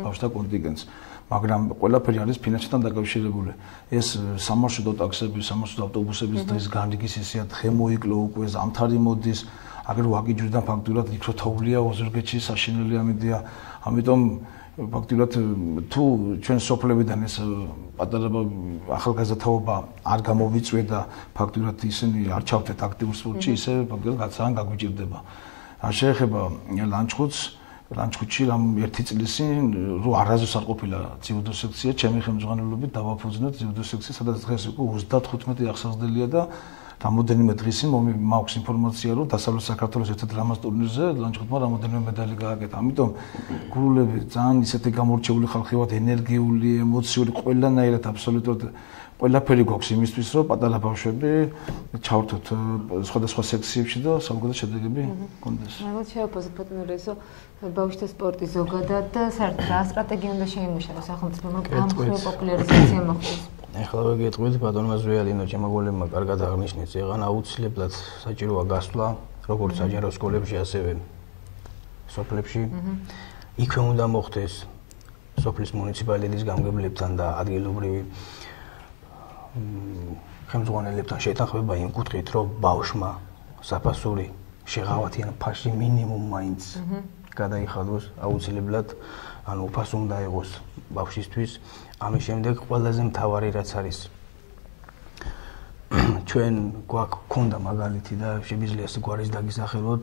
ბავშვთა კონტინგენტს. მაგრამ ყველაფერი არის ფინანსთან დაკავშირებული. ეს სამარშრუტო ტაქსები, სამარშრუტო ავტობუსების დღის განრიგის ისეა, დღე მოიკლო უკვე ზამთარი მოდის. აგერ ვაკიჯვრიდან ფაქტურად იქ თოვლია ოზურგეთში საშინელი ამიდია. ამიტომ ფაქტურად თუ ჩვენ სოფლებიდან ეს პატარა ახალგაზრდა თაობა არ გამოვიწვია ფაქტურად ისინი არ ჩავთეთ აქტიურ სპორტში, ისე ფაქტურად ძალიან გაგვიჭირდება. არ შეეხება ლანჩხუთში რამ ერთი წლისი რო არაზოს არ ყოფილა ძიუდო სექცია, ჩემი ხელმძღვანელობით დავაფუძნეთ ძიუდო სექცია, სადაც დღეს უკვე 35 ახსავსდელია და რამოდენიმე დღისი მაქვს ინფორმაცია, რომ დასავლეთ საქართველოს ერთ დრამას ტურნირზე ლანჩხუთმა რამოდენიმე медаლი გააკეთა. ამიტომ გურულები ძალიან ისეთი გამორჩეული ხალხი ვართ, ენერგიული, ემოციური, ყველანაირად აბსოლუტურად ყველაფერი გვაქვს იმისთვის, რომ პატარა ბავშვები ჩავერთოთ სხვადასხვა სექციებში და საუკეთესო შედეგები გქონდეს. მადლობთ შევაფასოთ ბატონო რეზო, ბავშვთა სპორტი ზოგადად და საერთოდ რა სტრატეგია უნდა შეიმუშაოს სახელმწიფომ ამ პოპულარიზაცია მოხდეს. ეხლა ვიგეთყვით ბატონმა ზვიადინო ჩემოგოლებმა კარგად აღნიშნეთ, იღან აუცილებლად საჭიროა გასვლა როგორც საჯარო სკოლებში, ასევე სოფლებში. იქვე უნდა მოხდეს სოფლის მუნიციპალიტეტის გამგებლებთან და ადგილობრივი ხელმძღვანელებთან შეთანხმება იმ კუთხით, რომ ბავშვმა საფასური შეღავათიან ფასში მინიმუმ მაინც გადაიხადოს აუცილებლად, ანუ უფასო უნდა იყოს ბავშვისთვის. ამის შემდეგ ყველაზე მთავარი რაც არის ჩვენ გვაქვს მაგალითი და შეგვიძლია გვარის დაგისახელოთ,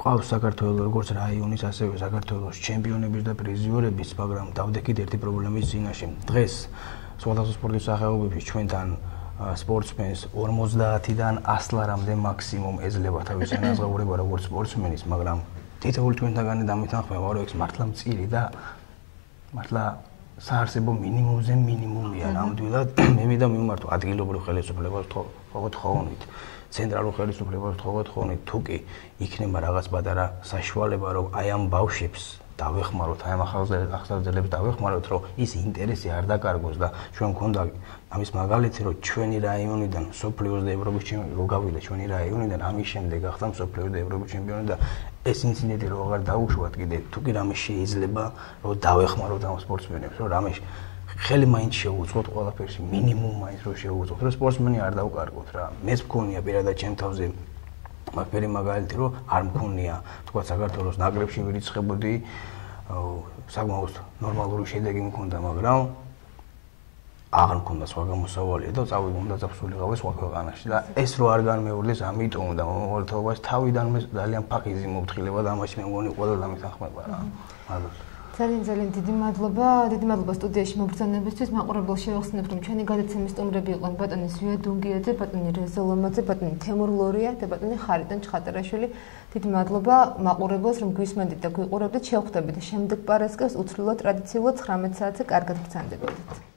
ყავს საქართველოს როგორც რაიონის, ასევე საქართველოს ჩემპიონების და პრიზიორების, მაგრამ დავდექით ერთი პრობლემის წინაშე. დღეს სხვადასხვა სპორტის სახეობებში ჩვენთან სპორტსმენს 50-დან 100-ლარამდე მაქსიმუმ ეძლევა თავის ენაზღაურება როგორც სპორტსმენის, მაგრამ თითოეული ჩვენთაგანი დამეთანხმება, რომ ეს მართლა მწირი და მართლა საარსებო მინიმუმზე მინიმუმია. ნამდვილად მე მინდა მიმართო ადგილობრივ ხელისუფლებას თხოვოთ ხოვნით, ცენტრალურ ხელისუფლებას თხოვოთ ხოვნით, თუ კი იქნება რაღაც პატარა საშუალება, რომ აი ამ ბავშვებს დავეხმაროთ, აი ამ ახალგაზრდებს დავეხმაროთ, რომ ის ინტერესი არ დაკარგოს და ჩვენ გქონდა ამის მაგალითი, რომ ჩვენი რაიონიდან სოფლიოს და ევროპის ჩემპიონი რო გავიდა ჩვენი რაიონიდან, ამის შემდეგ გახდა სოფლიოს და ევროპის ჩემპიონი და ეს ინციდენტი რო აღარ დაუშვათ კიდე, თუ კი რამე შეიძლება, რომ დავეხმაროთ ამ სპორტსმენებს, რომ რამე ხელი მაინც შეუწყოთ ყველაფერში, მინიმუმ მაინც რო შეუწყოთ, რომ სპორტსმენი არ დავკარგოთ რა. მეც მქონია პირადად ჩემ თავზე მაგ მაგალითი, რომ არ მქონია, თქვა საქართველოს ნაკრებში ვირიცხებოდი, საკმაოდ ნორმალური შედეგი მქონდა, მაგრამ აღარ მქონდა სხვა გამოსავალი და წავიდა ზაფხულიყავე სხვა ქვეყანაში და ეს რო არ განმეორდეს, ამიტომ და მომავალთაობას თავიდანვე ძალიან ფაქიზი მოვთხილება და ამაში მე მგონი ყველა დამეთანხმება რა. მადლობა. ძალიან დიდი მადლობა სტუდიაში მობრძანებისთვის. მაყურებელს შევახსენებ, რომ ჩვენი გადაცემის სტუმრები იყვნენ ბატონი ზვია დუნგიაძე, ბატონი რეზო ლომაძე, ბატონი თემურ ლორია და ბატონი ხარიტონ ჩხატარაშვილი. დიდი მადლობა მაყურებელს, რომ გვისმენდით და გვიყურებდით. შევხვდებით შემდეგ პარასკევს უცვლელად ტრადიციულად 19 საათზე. კარგად ბრძანდებით.